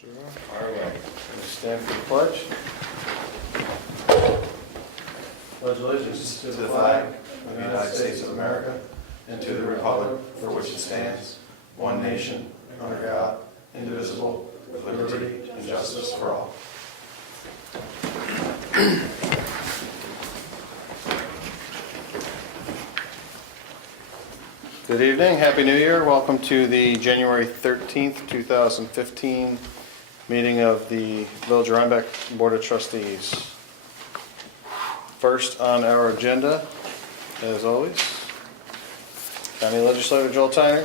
Sure. All right. Going to stand for the pledge. Pledge allegiance to the flag of the United States of America and to the republic for which it stands, one nation, under God, indivisible, with liberty and justice for all. Good evening. Happy New Year. Welcome to the January 13th, 2015 meeting of the Village of Rhinebeck Board of Trustees. First on our agenda, as always, County Legislator Joel Tyner.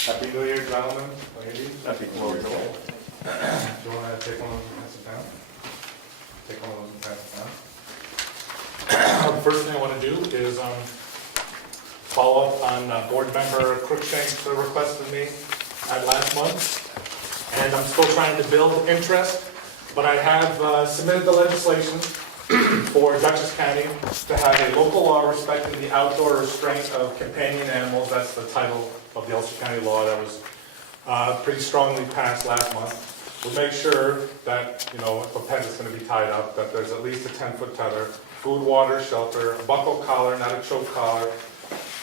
Happy New Year, gentlemen, ladies. Happy New Year, Joel. Do you want to take one of those and pass it down? Take one of those and pass it down. The first thing I want to do is follow up on board member Cruikshank's request of me at last month. And I'm still trying to build interest, but I have submitted the legislation for Dutchess County to have a local law respecting the outdoor restraint of companion animals. That's the title of the Ulster County law that was pretty strongly passed last month. We'll make sure that, you know, if a pet is going to be tied up, that there's at least a 10-foot tether, food, water, shelter, a buckle collar, not a choke collar,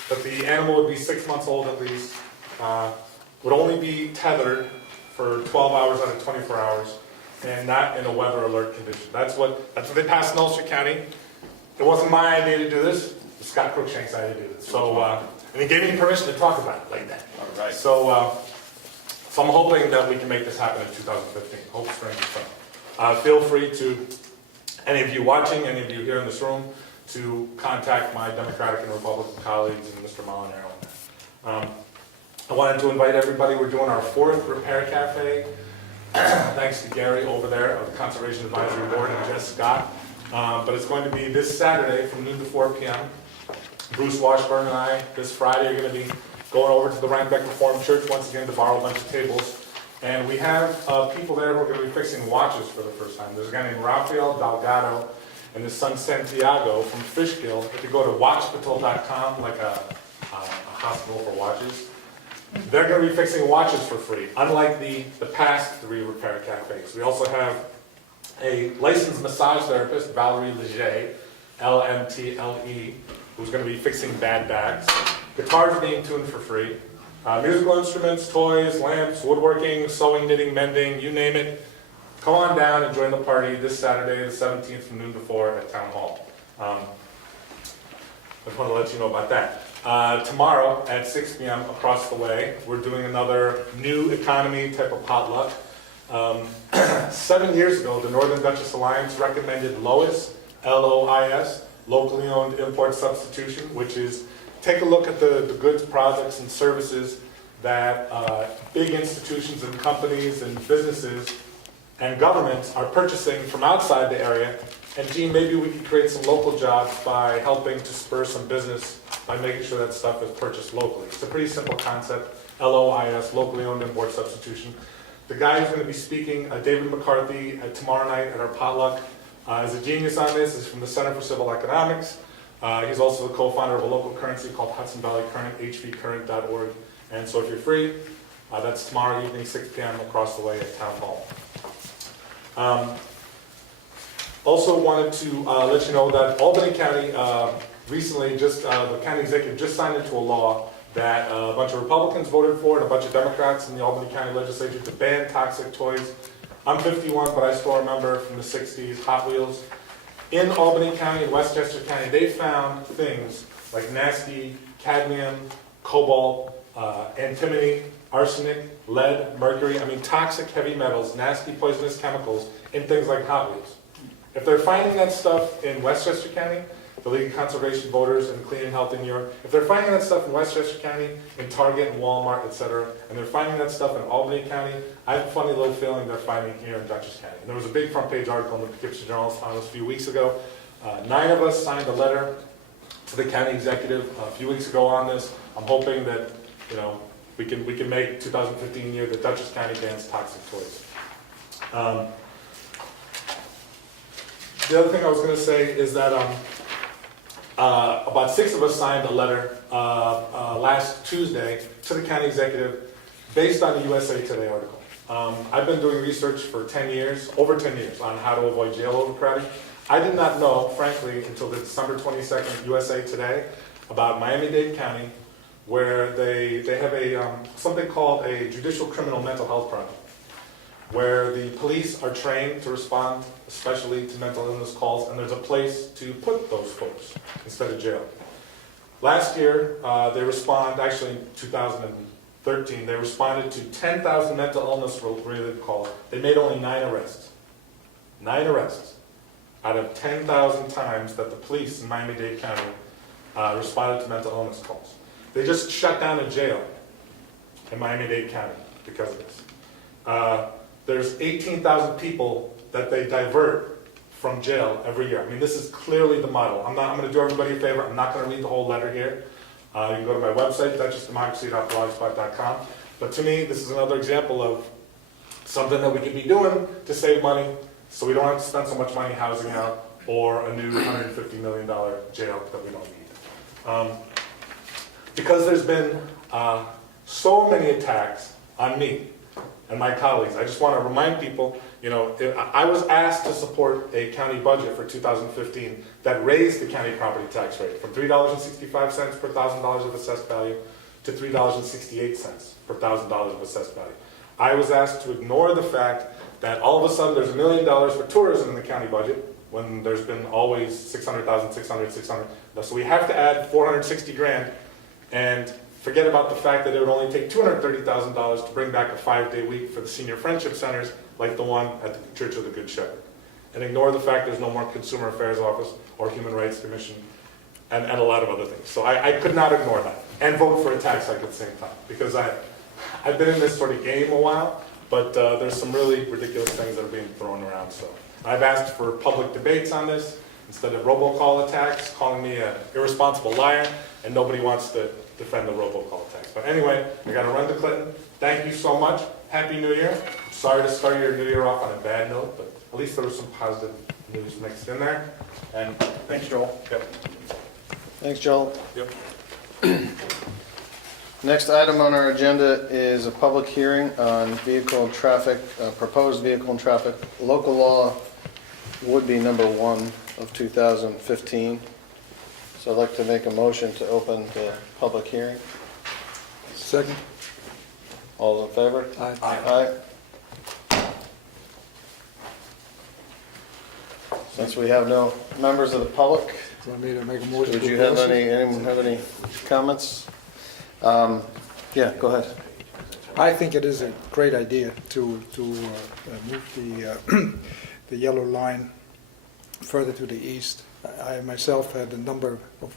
that the animal would be 6 months old at least, would only be tethered for 12 hours out of 24 hours, and not in a weather alert condition. That's what they passed in Ulster County. It wasn't my idea to do this. It was Scott Cruikshank's idea to do this. So, and he gave me permission to talk about it like that. All right. So I'm hoping that we can make this happen in 2015. Hope strength is fun. Feel free to, any of you watching, any of you here in this room, to contact my Democratic and Republican colleagues and Mr. Molinaro on that. I wanted to invite everybody. We're doing our 4th Repair Cafe. Thanks to Gary over there of the Conservation Advisory Board and Jess Scott. But it's going to be this Saturday from noon to 4 p.m. Bruce Washburn and I, this Friday, are going to be going over to the Rhinebeck Reformed Church once again to borrow a bunch of tables. And we have people there who are going to be fixing watches for the first time. There's a guy named Rafael Delgado and his son Santiago from Fishkill. If you go to watchpatrol.com, like a hospital for watches, they're going to be fixing watches for free, unlike the past 3 repair cafes. We also have a licensed massage therapist, Valerie Leger, LMTLE, who's going to be fixing bad bags. Guitars being tuned for free. Musical instruments, toys, lamps, woodworking, sewing, knitting, mending, you name it. Come on down and join the party this Saturday, the 17th, from noon to 4 at Town Hall. I just want to let you know about that. Tomorrow at 6 p.m. across the way, we're doing another new economy type of potluck. 7 years ago, the Northern Duchess Alliance recommended LOIS, L-O-I-S, locally owned import substitution, which is take a look at the goods, products, and services that big institutions and companies and businesses and governments are purchasing from outside the area. And gee, maybe we could create some local jobs by helping to spur some business by making sure that stuff is purchased locally. It's a pretty simple concept, LOIS, locally owned import substitution. The guy who's going to be speaking, David McCarthy, tomorrow night at our potluck, is a genius on this. He's from the Center for Civil Economics. He's also the co-founder of a local currency called Hudson Valley Current, hvcurrent.org. And so if you're free, that's tomorrow evening, 6 p.m. across the way at Town Hall. Also wanted to let you know that Albany County recently the county executive just signed into a law that a bunch of Republicans voted for and a bunch of Democrats in the Albany County legislature to ban toxic toys. I'm 51, but I still remember from the 60s, Hot Wheels. In Albany County and Westchester County, they found things like nasty cadmium, cobalt, antimony, arsenic, lead, mercury, toxic heavy metals, nasty poisonous chemicals in things like Hot Wheels. If they're finding that stuff in Westchester County, the League of Conservation Voters and Clean and Healthy New York, if they're finding that stuff in Westchester County, in Target and Walmart, etc., and they're finding that stuff in Albany County, I have a funny little feeling they're finding it here in Dutchess County. And there was a big front page article in the Poughkeepsie Journal a few weeks ago. 9 of us signed a letter to the county executive a few weeks ago on this. I'm hoping that, you know, we can make 2015 year that Dutchess County bans toxic toys. The other thing I was going to say is that about 6 of us signed a letter last Tuesday to the county executive based on the USA Today article. I've been doing research for 10 years, over 10 years, on how to avoid jail overcrowding. I did not know, frankly, until the December 22nd USA Today about Miami-Dade County, where they have something called a judicial criminal mental health project, where the police are trained to respond especially to mental illness calls, and there's a place to put those folks instead of jail. Last year, they responded, actually in 2013, they responded to 10,000 mental illness related calls. They made only 9 arrests. 9 arrests out of 10,000 times that the police in Miami-Dade County responded to mental illness calls. They just shut down a jail in Miami-Dade County because of this. There's 18,000 people that they divert from jail every year. I mean, this is clearly the model. I'm going to do everybody a favor. I'm not going to read the whole letter here. You can go to my website, duchessdemocracy.blogspot.com. But to me, this is another example of something that we could be doing to save money so we don't have to spend so much money housing out or a new $150 million jail that we don't need. Because there's been so many attacks on me and my colleagues, I just want to remind people, I was asked to support a county budget for 2015 that raised the county property tax rate from $3.65 per $1,000 of assessed value to $3.68 per $1,000 of assessed value. I was asked to ignore the fact that all of a sudden there's $1 million for tourism in the county budget when there's been always 600,000, 600. So we have to add 460 grand and forget about the fact that it would only take $230,000 to bring back a 5-day week for the senior friendship centers like the one at the Church of the Good Shepherd. And ignore the fact there's no more Consumer Affairs Office or Human Rights Commission and a lot of other things. So I could not ignore that and vote for a tax hike at the same time because I've been in this sort of game a while, but there's some really ridiculous things that are being thrown around. So I've asked for public debates on this instead of robocall attacks, calling me an irresponsible liar, and nobody wants to defend the robocall attacks. But anyway, I got to run to Clinton. Thank you so much. Happy New Year. Sorry to start your New Year off on a bad note, but at least there was some positive news mixed in there. And Thanks, Joel. Yep. Thanks, Joel. Yep. Next item on our agenda is a public hearing on vehicle and traffic, proposed vehicle and traffic. Local law would be number 1 of 2015. So I'd like to make a motion to open the public hearing. Second. All those in favor? Aye. Aye. Since we have no members of the public, Do you want me to make a motion? would to you have close it? anyone have any comments? Yeah, go ahead. I think it is a great idea to move the yellow line further to the east. I myself had a number of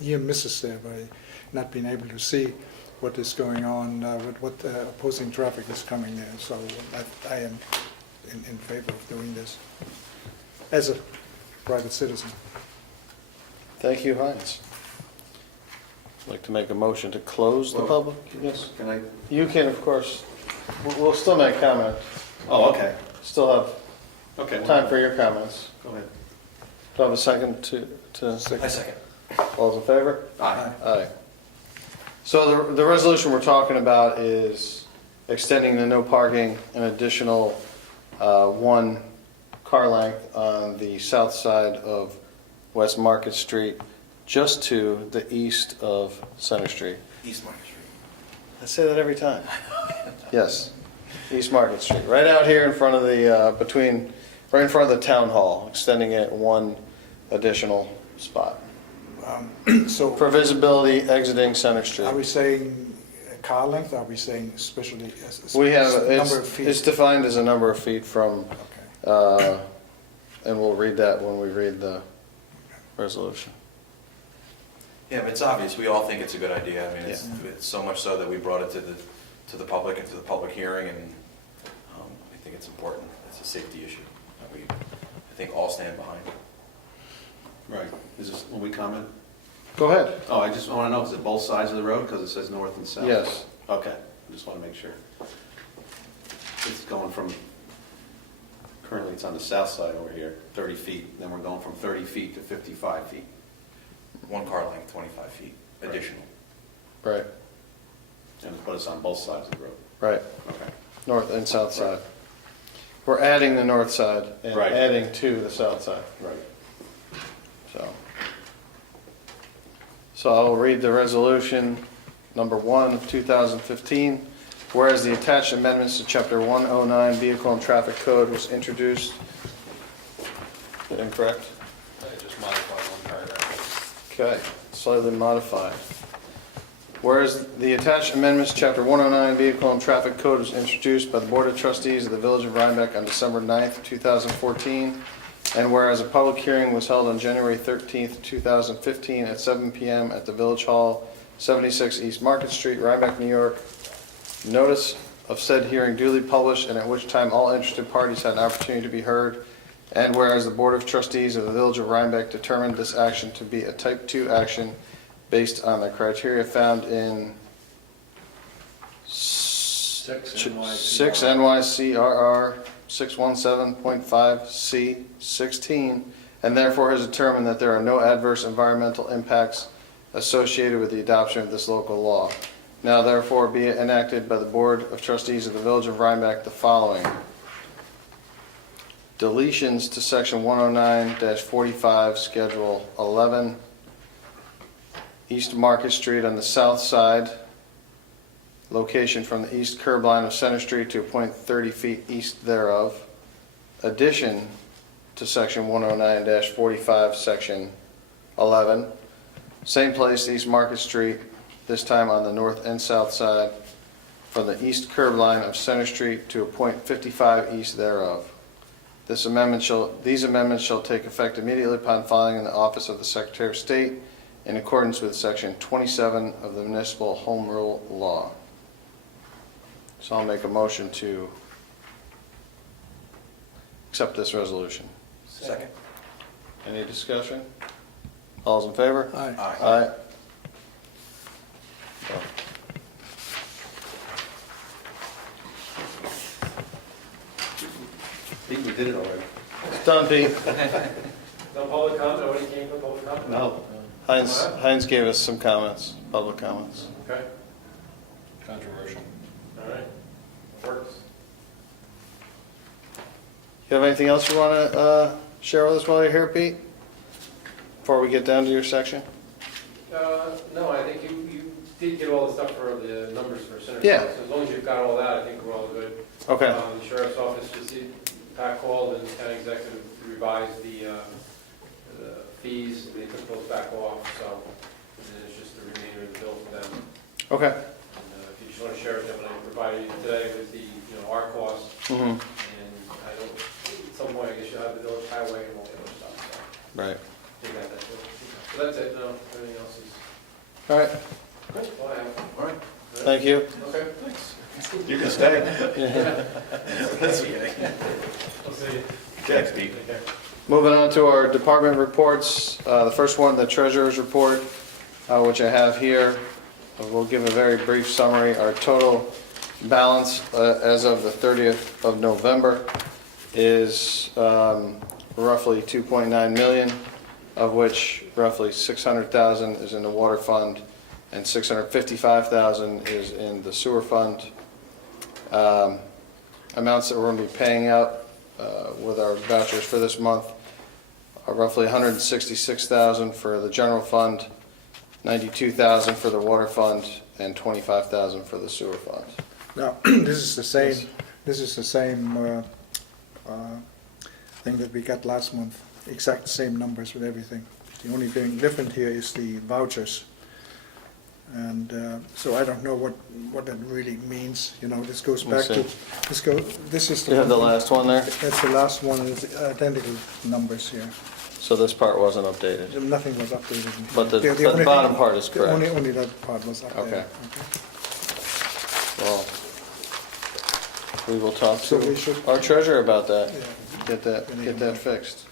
near misses there by not being able to see what is going on, with what opposing traffic is coming there. So I am in favor of doing this as a private citizen. Thank you, Heinz. I'd like to make a motion to close the public. Yes, Can I? you can, of course. We'll still make comment. Oh, okay. Still have Okay. time for your comments. Go ahead. Do I have a second to I second. all those in favor? Aye. Aye. So the resolution we're talking about is extending the no parking an additional 1 car length on the south side of West Market Street, just to the east of Center Street. East Market Street. I say that every time. Yes, East Market Street, right out here in front of the, right in front of the town hall, extending it 1 additional spot. So For visibility exiting Center Street. are we saying car length? Are we saying especially We have, number of feet? it's defined as a number of feet from, Okay. and we'll read that when we read the resolution. Yeah, but it's obvious. We all think it's a good idea. I mean, it's so much so that we brought it to the public and to the public hearing, and I think it's important. It's a safety issue that we, I think, all stand behind. Right. Is this, will we comment? Go ahead. Oh, I just want to know, is it both sides of the road? Because it says north and south. Yes. Okay, I just want to make sure. It's going from, currently it's on the south side over here, 30 feet. Then we're going from 30 feet to 55 feet. 1 car length, 25 feet additional. Right, But it's on both sides of the road. right. Okay. North and south side. We're adding the north side and Right. adding to the south side, Right. so I'll read the resolution number 1 of 2015. Whereas the attached amendments to Chapter 109 Vehicle and Traffic Code was introduced. Is that incorrect? I just modified one paragraph. Okay, slightly modified. Whereas the attached amendments to Chapter 109 Vehicle and Traffic Code was introduced by the Board of Trustees of the Village of Rhinebeck on December 9th, 2014, and whereas a public hearing was held on January 13th, 2015 at 7 p.m. at the Village Hall, 76 East Market Street, Rhinebeck, New York, notice of said hearing duly published and at which time all interested parties had an opportunity to be heard, and whereas the Board of Trustees of the Village of Rhinebeck determined this action to be a Type 2 action based on the criteria found in 6 NYCRR 617.5C16, and therefore has determined that there are no adverse environmental impacts associated with the adoption of this local law. Now therefore be it enacted by the Board of Trustees of the Village of Rhinebeck the following. Deletions to Section 109-45, Schedule 11, East Market Street on the south side, location from the east curb line of Center Street to a point 30 feet east thereof. Addition to Section 109-45, Section 11, same place, East Market Street, this time on the north and south side, from the east curb line of Center Street to a point 55 east thereof. These amendments shall take effect immediately upon filing in the office of the Secretary of State in accordance with Section 27 of the Municipal Home Rule Law. So I'll make a motion to accept this resolution. Second. Any discussion? All's in favor? Aye. Aye. I think we did it already. It's done, Pete. No public comment, nobody came for public comment? No. Heinz gave us some comments, public comments. Okay, Controversial. all right, works. You have anything else you want to share with us while you're here, Pete? Before we get down to your section? No, I think you did get all the stuff for the numbers for Center. Yeah. So as long as you've got all that, I think we're all good. Okay. The sheriff's office, just Pat called and the county executive revised the fees, they took those back off, so, and then it's just the remainder of the bill for them. Okay. And if you just want to share with them, what I provided you today with the, our costs, Mm-hmm. and I don't, at some point, I guess you'll have the village highway and all the other stuff, so. Right. We got that too. So that's it, no, everything else is, All right. good, all I have. All right. Thank you. Okay, thanks. You can stay. That's okay. I'll see you. Thanks, Pete. Take care. Moving on to our department reports. The first one, the treasurer's report, which I have here. We'll give a very brief summary. Our total balance as of the 30th of November is roughly 2.9 million, of which roughly 600,000 is in the water fund and 655,000 is in the sewer fund. Amounts that we're going to be paying out with our vouchers for this month are roughly 166,000 for the general fund, 92,000 for the water fund, and 25,000 for the sewer fund. Now, this is the same, thing that we got last month, exact same numbers with everything. The only thing different here is the vouchers. And so I don't know what that really means, this goes back to, this is the. You have the last one there? That's the last one, and it's identical numbers here. So this part wasn't updated. Nothing was updated. But the only bottom thing- part is correct. Only that part was updated. Okay. Well, we will talk So we to should- our treasurer about that. Yeah. Get that fixed.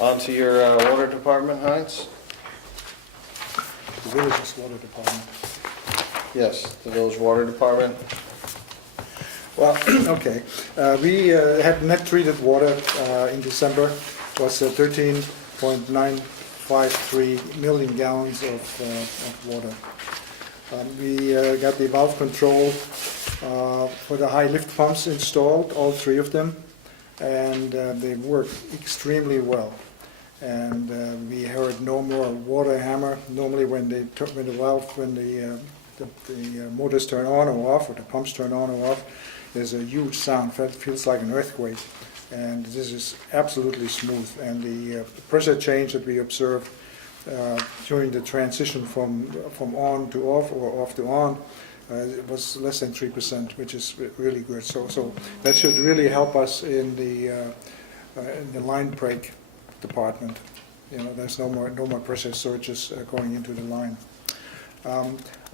On to your water department, Heinz? The village's water department. Yes, the village water department. Well, okay. We had net treated water in December, was 13.953 million gallons of water. We got the valve control for the high lift pumps installed, all 3 of them, and they work extremely well. And we heard no more water hammer. Normally, when the motors turn on or off, or the pumps turn on or off, there's a huge sound. It feels like an earthquake. And this is absolutely smooth. And the pressure change that we observed during the transition from on to off or off to on, it was less than 3%, which is really good. So that should really help us in the line break department. You know, there's no more pressure surges going into the line.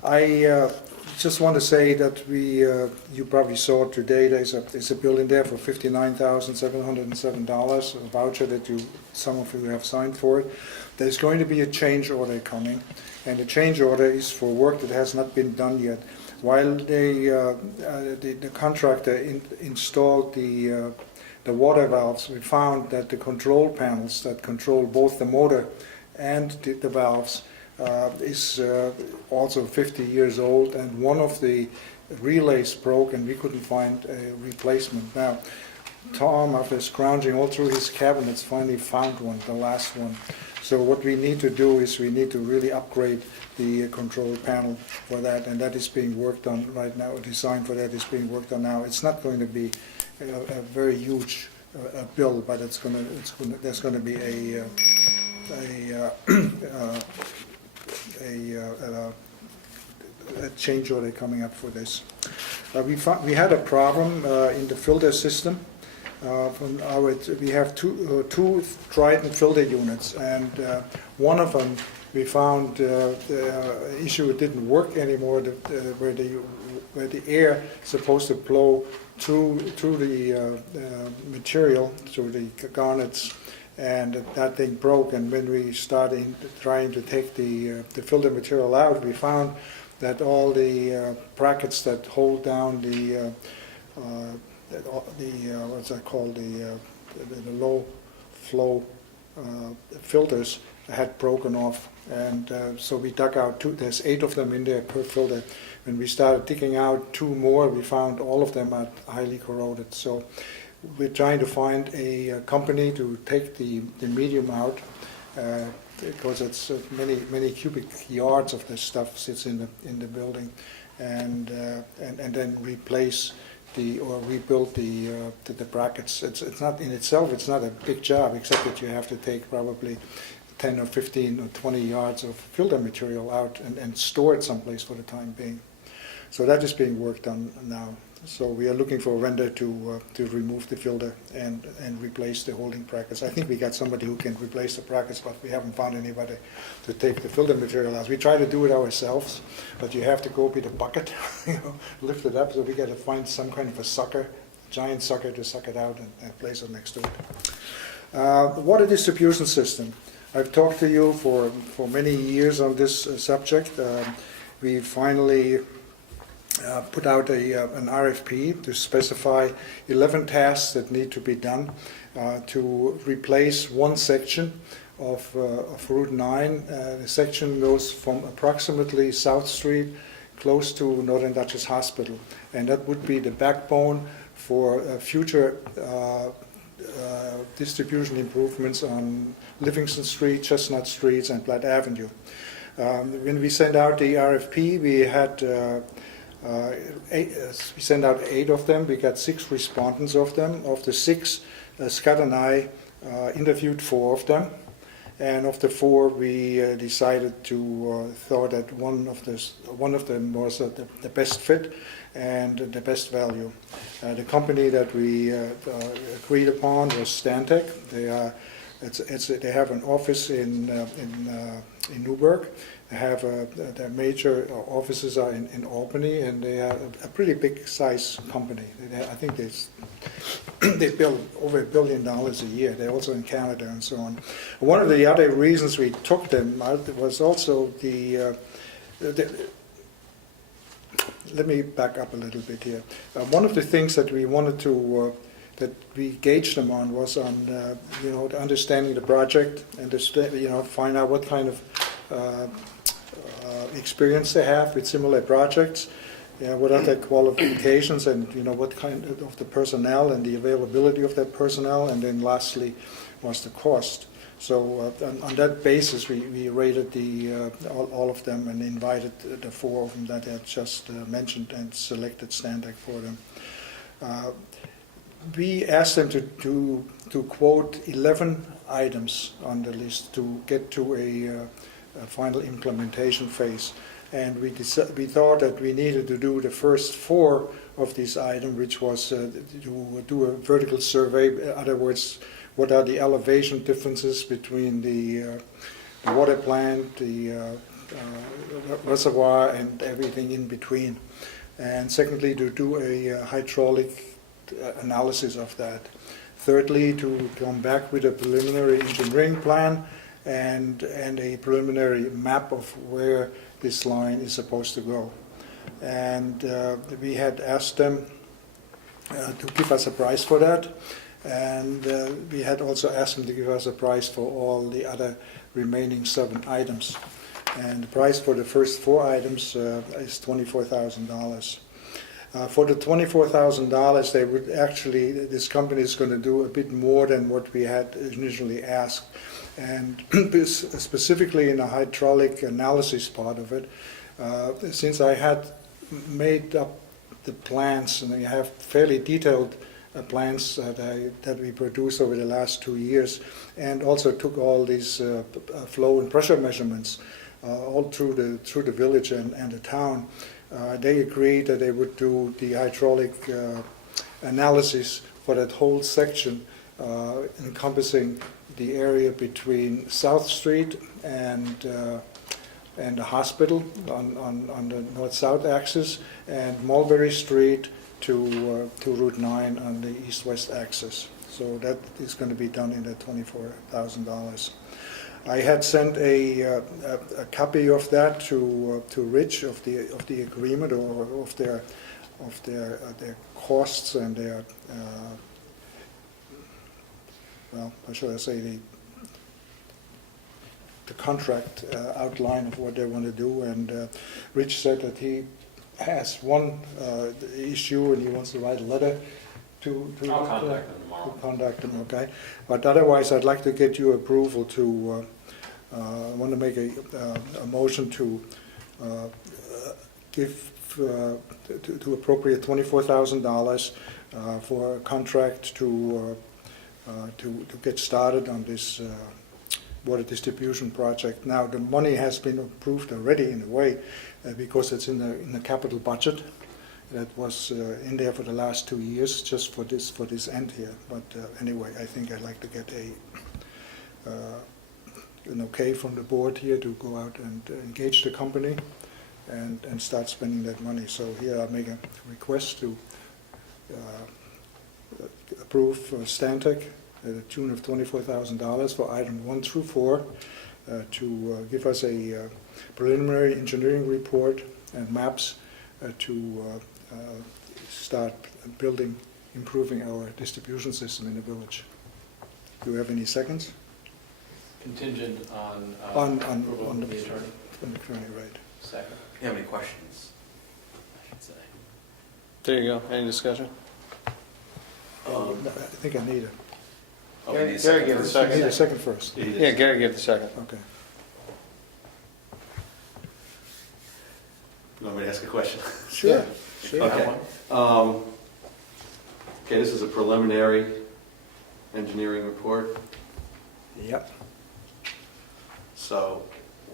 I just want to say that you probably saw today, there's a bill in there for $59,707, a voucher that some of you have signed for it. There's going to be a change order coming, and the change order is for work that has not been done yet. While the contractor installed the water valves, we found that the control panels that control both the motor and the valves is also 50 years old, and one of the relays broke and we couldn't find a replacement. Now, Tom, after scrounging all through his cabinets, finally found one, the last one. So what we need to do is we need to really upgrade the control panel for that, and that is being worked on right now. A design for that is being worked on now. It's not going to be a very huge bill, but there's going to be a change order coming up for this. We had a problem in the filter system. We have two Triton filter units, and one of them we found the issue, it didn't work anymore, where the air is supposed to flow through the material, through the garnets, and that thing broke. And when we started trying to take the filter material out, we found that all the brackets that hold down the what's that called, the low flow filters had broken off, and so we dug out there's 8 of them in there per filter. When we started digging out 2 more, we found all of them are highly corroded. So we're trying to find a company to take the medium out, because it's many cubic yards of this stuff sits in the building, and then replace or rebuild the brackets. It's not in itself, it's not a big job, except that you have to take probably 10 or 15 or 20 yards of filter material out and store it someplace for the time being. So that is being worked on now. So we are looking for a vendor to remove the filter and replace the holding brackets. I think we got somebody who can replace the brackets, but we haven't found anybody to take the filter material out. We try to do it ourselves, but you have to go with a bucket, lift it up. So we got to find some kind of a sucker, giant sucker, to suck it out and place it next to it. The water distribution system. I've talked to you for many years on this subject. We finally put out an RFP to specify 11 tasks that need to be done to replace one section of Route 9. The section goes from approximately South Street close to Northern Dutchess Hospital, and that would be the backbone for future distribution improvements on Livingston Street, Chestnut Streets, and Platt Avenue. When we sent out the RFP, we had we sent out 8 of them. We got 6 respondents of them. Of the 6, Scott and I interviewed 4 of them, and of the 4, we decided to thought that one of them was the best fit and the best value. The company that we agreed upon was Stantec. They have an office in Newburgh. They have their major offices are in Albany, and they are a pretty big size company. I think they build over $1 billion a year. They're also in Canada and so on. One of the other reasons we took them out was also let me back up a little bit here. One of the things that we wanted to that we gauged them on was on understanding the project and find out what kind of experience they have with similar projects, what are their qualifications, and what kind of the personnel and the availability of that personnel, and then lastly, what's the cost. So on that basis, we rated all of them and invited the 4 of them that I just mentioned and selected Stantec for them. We asked them to quote 11 items on the list to get to a final implementation phase. And we thought that we needed to do the first 4 of these items, which was to do a vertical survey. In other words, what are the elevation differences between the water plant, the reservoir, and everything in between. And secondly, to do a hydraulic analysis of that. Thirdly, to come back with a preliminary engineering plan and a preliminary map of where this line is supposed to go. And we had asked them to give us a price for that, and we had also asked them to give us a price for all the other remaining 7 items. And the price for the first 4 items is $24,000. For the $24,000, they would actually, this company is going to do a bit more than what we had initially asked. And specifically in the hydraulic analysis part of it, since I had made up the plans, and I have fairly detailed plans that we produced over the last 2 years, and also took all these flow and pressure measurements all through the village and the town. They agreed that they would do the hydraulic analysis for that whole section, encompassing the area between South Street and the hospital on the north-south axis, and Mulberry Street to Route 9 on the east-west axis. So that is going to be done in the $24,000. I had sent a copy of that to Rich of the agreement, or of their costs and their well, how should I say, the contract outline of what they want to do. And Rich said that he has one issue and he wants to write a letter to I'll contact them tomorrow. to contact them, okay? But otherwise, I'd like to get your approval to, I want to make a motion to give, to appropriate $24,000 for a contract to get started on this water distribution project. Now, the money has been approved already in a way because it's in the capital budget. That was in there for the last 2 years, just for this end here. But anyway, I think I'd like to get an okay from the board here to go out and engage the company and start spending that money. So here I make a request to approve Stantec at a tune of $24,000 for item 1 through 4 to give us a preliminary engineering report and maps to start building, improving our distribution system in the village. Do we have any seconds? Contingent on approval On of the attorney. From the attorney, right. Second. You have any questions? I should say. There you go. Any discussion? I think I need Oh, we need a Gary second gave a first? second. I need a second first. Yeah, Gary gave the second. Okay. You want me to ask a question? Sure. Sure. Okay. Okay, this is a preliminary engineering report. Yep. So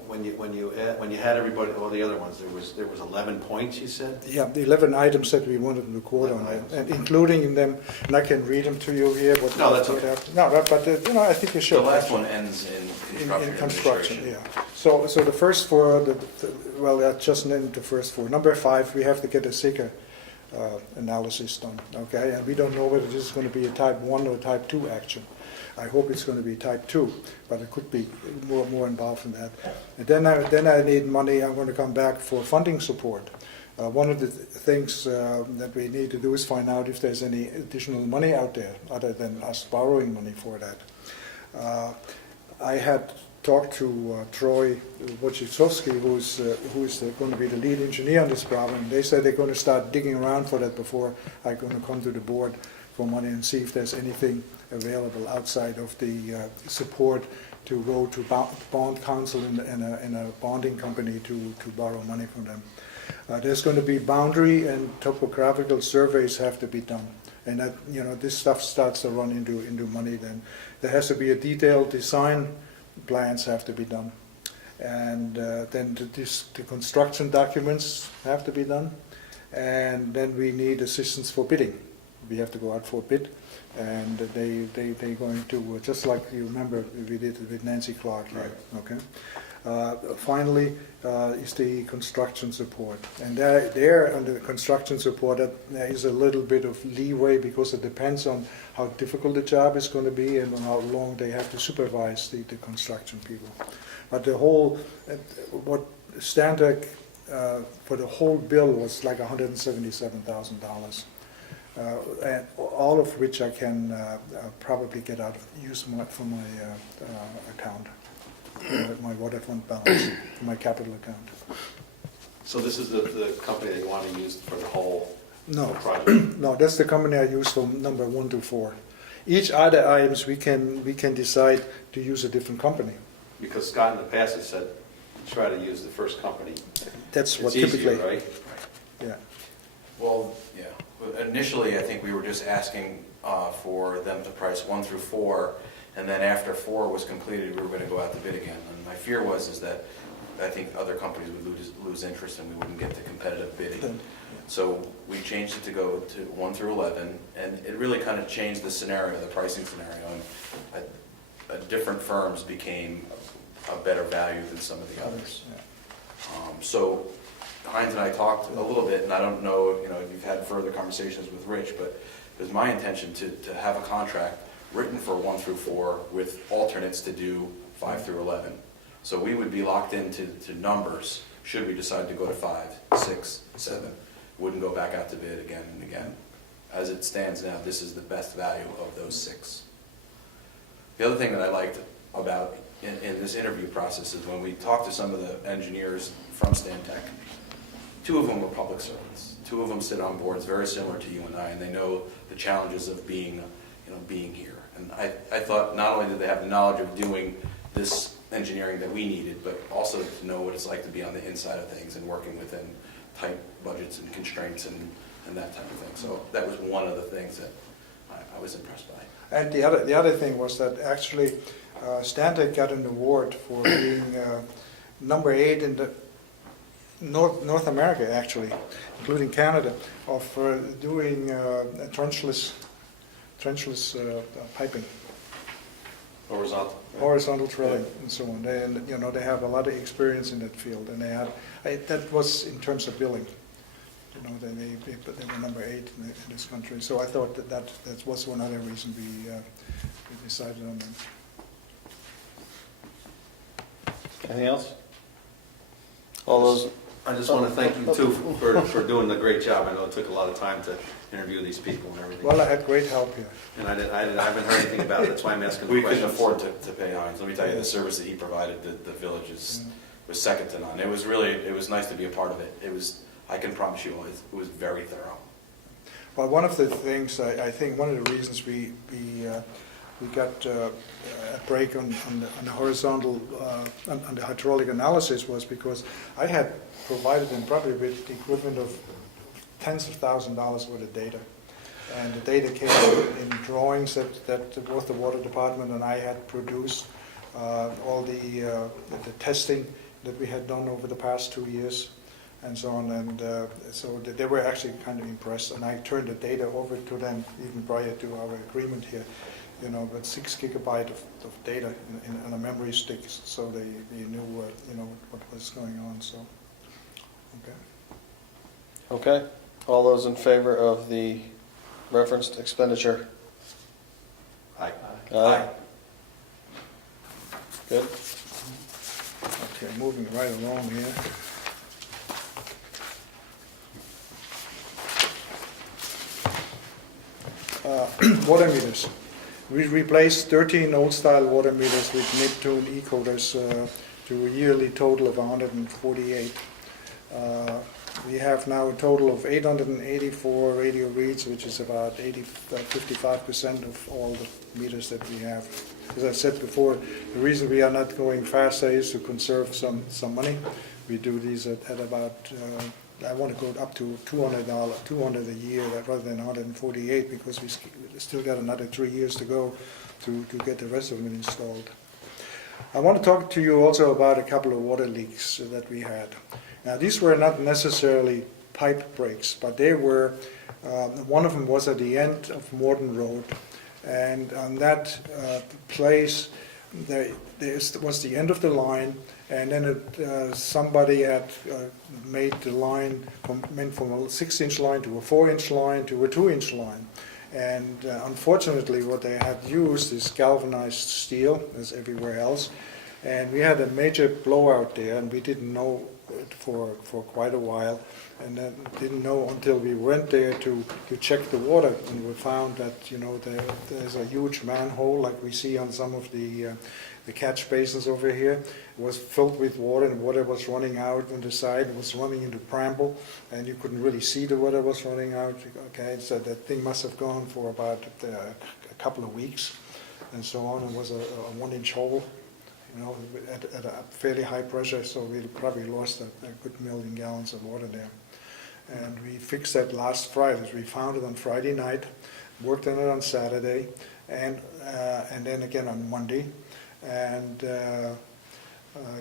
when you had everybody, all the other ones, there was 11 points, you said? Yeah, the 11 items that we wanted to record on, 11 items. and including in them, and I can read them to you here. What No, that's okay. No, but I think you The should. last one ends in In construction construction, administration. yeah. So the first 4, well, I just named the first 4. Number 5, we have to get a SICA analysis done, okay? And we don't know whether this is going to be a type 1 or type 2 action. I hope it's going to be type 2, but it could be more involved in that. And then I need money. I'm going to come back for funding support. One of the things that we need to do is find out if there's any additional money out there other than us borrowing money for that. I had talked to Troy Wojciechowski, who's going to be the lead engineer on this problem. They said they're going to start digging around for that before I'm going to come to the board for money and see if there's anything available outside of the support to go to bond counsel and a bonding company to borrow money from them. There's going to be boundary and topographical surveys have to be done. And that, this stuff starts to run into money then. There has to be a detailed design, plans have to be done. And then the construction documents have to be done. And then we need assistance for bidding. We have to go out for bid. And they're going to, just like you remember we did it with Nancy Clark here, okay? Finally, is the construction support. And there under the construction support, there is a little bit of leeway because it depends on how difficult the job is going to be and on how long they have to supervise the construction people. But the whole, what Stantec for the whole bill was like $177,000. And all of which I can probably get out of use for my account. My water fund balance, my capital account. So this is the company that you want to use for the whole No, project? no, that's the company I use for number 1 to 4. Each other items we can decide to use a different company. Because Scott in the past has said, try to use the first company. That's what It's typically. easier, right? Yeah. Well, yeah. Initially, I think we were just asking for them to price 1 through 4, and then after 4 was completed, we were going to go out to bid again. And my fear is that I think other companies would lose interest and we wouldn't get to competitive bidding. So we changed it to go to 1 through 11, and it really kind of changed the scenario, the pricing scenario. And different firms became a better value than some of the others. So Heinz and I talked a little bit, and I don't know, if you've had further conversations with Rich, but it was my intention to have a contract written for 1 through 4 with alternates to do 5 through 11. So we would be locked into numbers should we decide to go to 5, 6, 7. Wouldn't go back out to bid again and again. As it stands now, this is the best value of those 6. The other thing that I liked about in this interview process is when we talked to some of the engineers from Stantec, 2 of them were public servants. 2 of them sit on boards very similar to you and I, and they know the challenges of being here. And I thought not only did they have the knowledge of doing this engineering that we needed, but also to know what it's like to be on the inside of things and working within tight budgets and constraints and that type of thing. So that was one of the things that I was impressed by. And the other thing was that actually Stantec got an award for being number 8 in the North America, actually, including Canada, of doing trenchless piping, horizontal drilling, and so on. They have a lot of experience in that field, and that was in terms of billing. They were number 8 in this country. So I thought that was one other reason we decided on them. Anything else? All those. I just want to thank you too for doing a great job. I know it took a lot of time to interview these people and everything. Well, I had great help here. And I haven't heard anything about it. That's why I'm asking the We questions. couldn't afford to pay Heinz. Let me tell you, the service that he provided the village was second to none. It was nice to be a part of it. I can promise you, it was very thorough. Well, one of the things, I think one of the reasons we got a break on the horizontal, on the hydraulic analysis was because I had provided them probably with the equivalent of tens of thousands of dollars worth of data. And the data came in drawings that both the water department and I had produced, all the testing that we had done over the past 2 years, and so on. And so they were actually kind of impressed. And I turned the data over to them even prior to our agreement here. But 6 gigabyte of data in a memory stick, so they knew what was going on. So, okay. Okay. All those in favor of the referenced expenditure? Aye. Aye. Good. Okay, moving right along here. Water meters. We replaced 13 old-style water meters with mid-tune e-coders to a yearly total of 148. We have now a total of 884 radio reads, which is about 55% of all the meters that we have. As I said before, the reason we are not going faster is to conserve some money. We do these at about, I want to go up to $200 a year rather than 148, because we still got another 3 years to go to get the rest of them installed. I want to talk to you also about a couple of water leaks that we had. Now, these were not necessarily pipe breaks, but they were, one of them was at the end of Morton Road, and on that place, there was the end of the line, and then somebody had made the line went from a 6-inch line to a 4-inch line to a 2-inch line. And unfortunately, what they had used is galvanized steel, as everywhere else. And we had a major blowout there, and we didn't know it for quite a while. And then didn't know until we went there to check the water, and we found that, you know, there's a huge manhole like we see on some of the catch basins over here. It was filled with water, and water was running out on the side. It was running into bramble, and you couldn't really see the water was running out. Okay, so that thing must have gone for about a couple of weeks, and so on. It was a 1-inch hole, you know, at a fairly high pressure, so we probably lost a good 1 million gallons of water there. And we fixed that last Friday. We found it on Friday night, worked on it on Saturday, and then again on Monday, and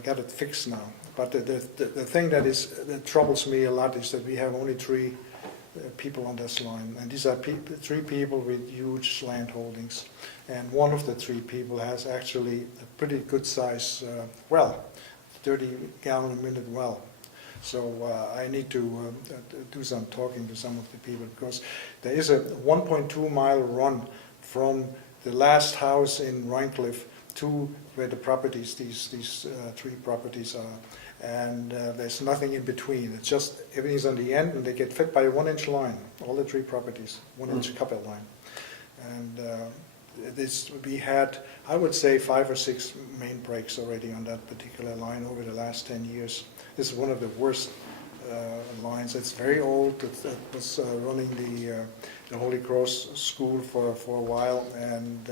got it fixed now. But the thing that troubles me a lot is that we have only 3 people on this line, and these are 3 people with huge land holdings, and one of the 3 people has actually a pretty good size well, 30-gallon a minute well. So I need to do some talking to some of the people, because there is a 1.2-mile run from the last house in Rhinecliff to where the properties, these 3 properties are, and there's nothing in between. It's just everything's on the end, and they get fed by a 1-inch line. All the 3 properties, 1-inch copper line, and we had, I would say, 5 or 6 main breaks already on that particular line over the last 10 years. This is one of the worst lines. It's very old. It was running the Holy Cross School for a while, and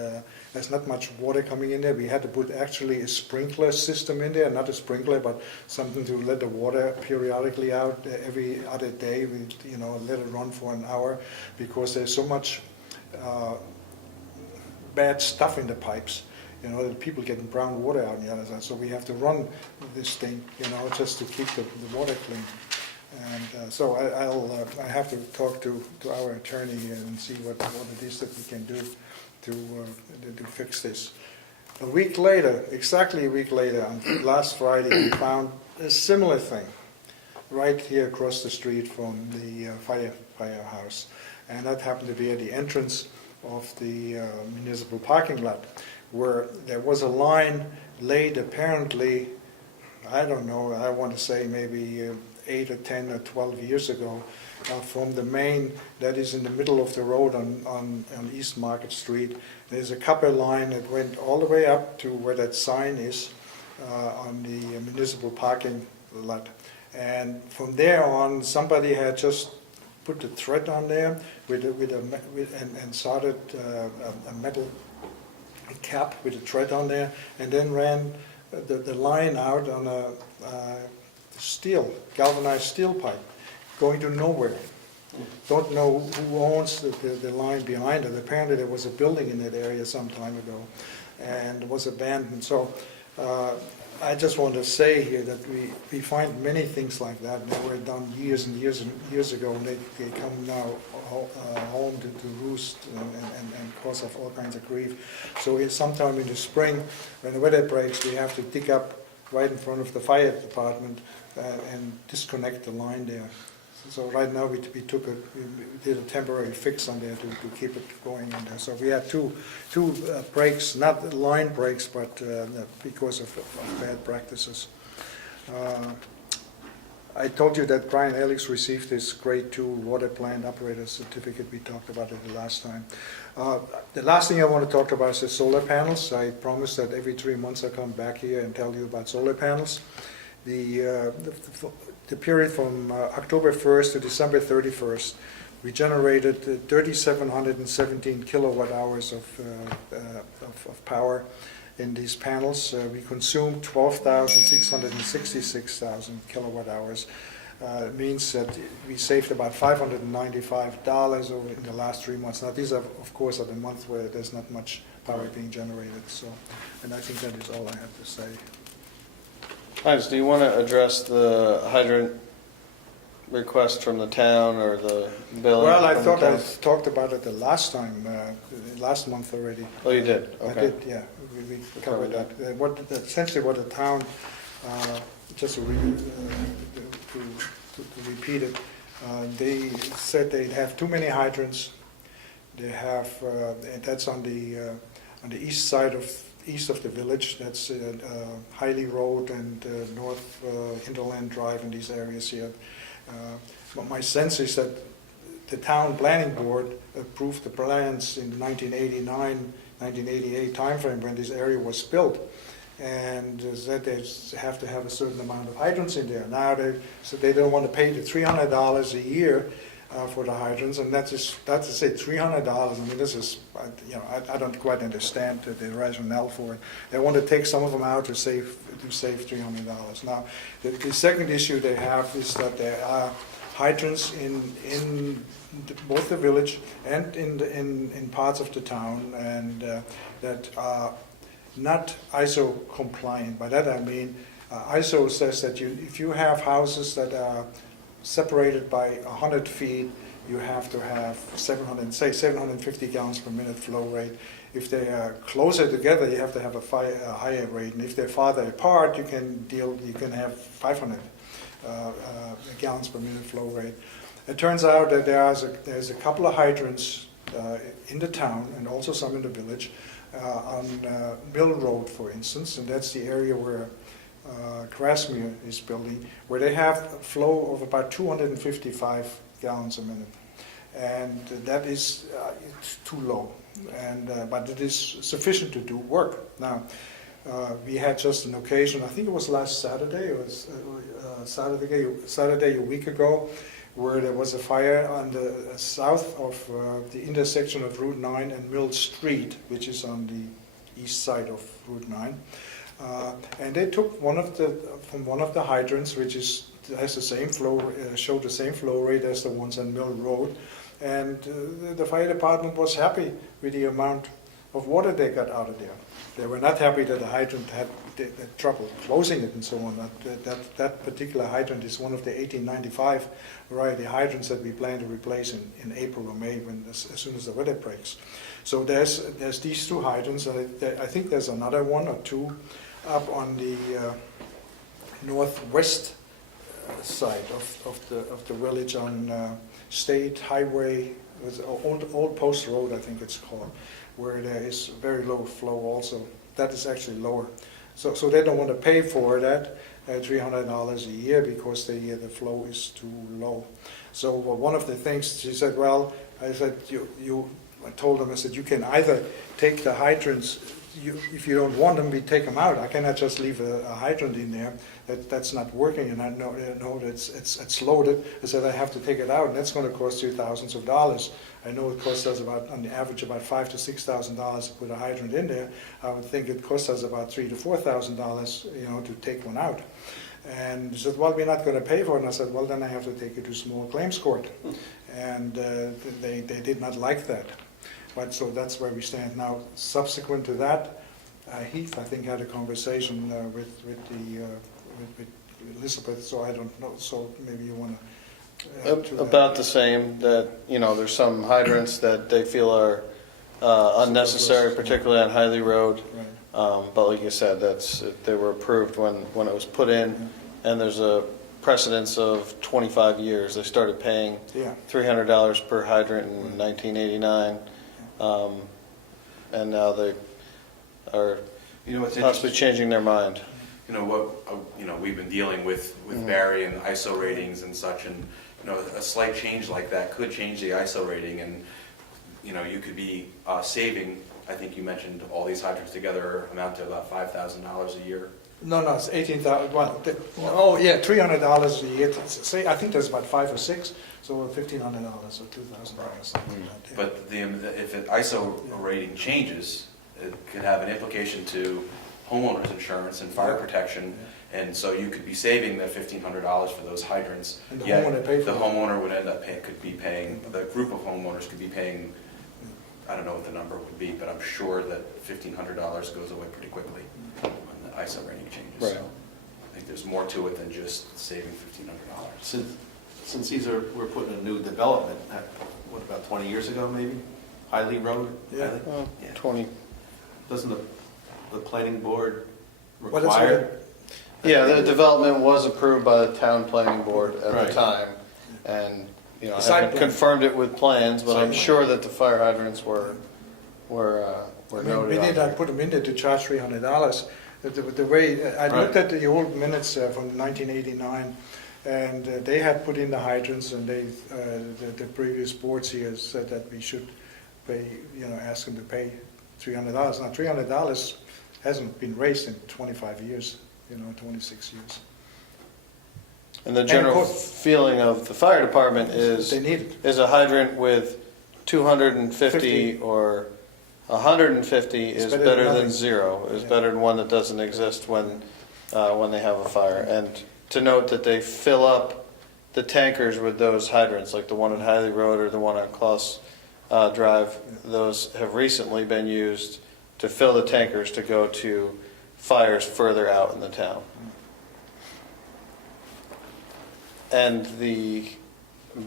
there's not much water coming in there. We had to put actually a sprinkler system in there, not a sprinkler, but something to let the water periodically out every other day. We, you know, let it run for an hour, because there's so much bad stuff in the pipes. You know, that people getting brown water out on the other side. So we have to run this thing, you know, just to keep the water clean. And so I have to talk to our attorney and see what it is that we can do to fix this. A week later, exactly a week later, on last Friday, we found a similar thing right here across the street from the firehouse. And that happened to be at the entrance of the municipal parking lot, where there was a line laid apparently, I don't know, I want to say maybe 8 or 10 or 12 years ago, from the main that is in the middle of the road on East Market Street. There's a copper line that went all the way up to where that sign is on the municipal parking lot. And from there on, somebody had just put the thread on there and soldered a metal cap with a thread on there, and then ran the line out on a galvanized steel pipe, going to nowhere. Don't know who owns the line behind it. Apparently there was a building in that area some time ago, and it was abandoned. So I just want to say here that we find many things like that that were done years and years and years ago, and they come now home to roost and cause us all kinds of grief. So sometime in the spring, when the weather breaks, we have to dig up right in front of the fire department and disconnect the line there. So right now we did a temporary fix on there to keep it going in there. So we had two breaks, not line breaks, but because of bad practices. I told you that Brian Elix received his grade 2 water plant operator certificate. We talked about it the last time. The last thing I want to talk about is the solar panels. I promise that every 3 months I come back here and tell you about solar panels. The period from October 1st to December 31st, we generated 3,717 kilowatt hours of power in these panels. We consumed 12,666 kilowatt hours. It means that we saved about $595 over in the last 3 months. Now these are, of course, are the months where there's not much power being generated. So, and I think that is all I have to say. Heinz, do you want to address the hydrant request from the town or the billing? Well, I from thought the I town? talked about it the last time, last month already. Oh, you did? I Okay. did, yeah. We covered that. Essentially what the town, just to repeat it, they said they'd have too many hydrants. They have, that's on the east side of the village. That's Hiley Road and North Hinterland Drive in these areas here. But my sense is that the town planning board approved the plans in the 1988 timeframe when this area was built, and said they have to have a certain amount of hydrants in there. Now they don't want to pay the $300 a year for the hydrants, and that's to say $300. I mean, this is, I don't quite understand the rationale for it. They want to take some of them out to save $300. Now, the second issue they have is that there are hydrants in both the village and in parts of the town, and that are not ISO compliant. By that I mean, ISO says that if you have houses that are separated by 100 feet, you have to have 750 gallons per minute flow rate. If they are closer together, you have to have a higher rate, and if they're farther apart, you can have 500 gallons per minute flow rate. It turns out that there's a couple of hydrants in the town and also some in the village on Mill Road, for instance, and that's the area where Grasmere is building, where they have a flow of about 255 gallons a minute, and that is it's too low, and but it is sufficient to do work. Now, we had just an occasion, I think it was last Saturday, it was Saturday a week ago, where there was a fire on the south of the intersection of Route 9 and Mill Street, which is on the east side of Route 9. And they took from one of the hydrants, which has the same flow, showed the same flow rate as the ones on Mill Road, and the fire department was happy with the amount of water they got out of there. They were not happy that the hydrant had trouble closing it and so on. That particular hydrant is one of the 1895 variety hydrants that we plan to replace in April or May, as soon as the weather breaks. So there's these two hydrants. I think there's another one or two up on the northwest side of the village on State Highway, it was Old Post Road, I think it's called, where there is very low flow also. That is actually lower. So they don't want to pay for that $300 a year because the flow is too low. So one of the things she said, well, I said, I told them, I said, you can either take the hydrants, if you don't want them, we take them out. I cannot just leave a hydrant in there. That's not working, and I know that it's loaded. I said I have to take it out, and that's going to cost you thousands of dollars. I know it costs us on the average about $5,000 to $6,000 to put a hydrant in there. I would think it costs us about $3,000 to $4,000, to take one out. And he said, well, we're not going to pay for it. And I said, well, then I have to take it to small claims court. And they did not like that. But so that's where we stand now. Subsequent to that, Heath, I think, had a conversation with Elizabeth. So I don't know. So maybe you want to about the same. That there's some hydrants that they feel are unnecessary, particularly on Hiley Road. Right. But like you said, they were approved when it was put in, and there's a precedence of 25 years. They started paying $300 per hydrant in 1989. And now they are possibly changing their mind. we've been dealing with Barry and ISO ratings and such, and, a slight change like that could change the ISO rating, and, you could be saving, I think you mentioned all these hydrants together amount to about $5,000 a year. No, it's 18,000, well, oh, yeah, $300 a year. Say, I think there's about 5 or 6, so $1,500 or $2,000, something like that. Yeah. But if an ISO rating changes, it could have an implication to homeowners insurance and fire protection, and so you could be saving the $1,500 for those hydrants. And the yet homeowner pay for the it. homeowner would end up the group of homeowners could be paying, I don't know what the number would be, but I'm sure that $1,500 goes away pretty quickly when the ISO rating changes. Right. So I think there's more to it than just saving $1,500. Since we're putting a new development, what, about 20 years ago maybe? Hiley Road? Yeah. Hiley? Yeah. 20, Doesn't the planning board What is require? yeah, the development was approved by the town planning board at Right. the time, and, I Site haven't plan. confirmed it with plans, but I'm Site plan. sure that the fire hydrants were I mean, noted we on did there. not put them in there to charge $300. The way, I looked at the old minutes from 1989, and they had put in the hydrants, and the previous boards here said that we should pay, ask them to pay $300. Now, $300 hasn't been raised in 25 years, 26 years. And the of general course- feeling of the fire department is They need it. a hydrant with 250 50. or 150 It's is better better than than nothing. zero, is Yeah. better than one that doesn't exist when they have a fire. And to note that they fill up the tankers with those hydrants, like the one at Hiley Road or the one on Klaus Drive. Those have recently been used to fill the tankers to go to fires further out in the town. And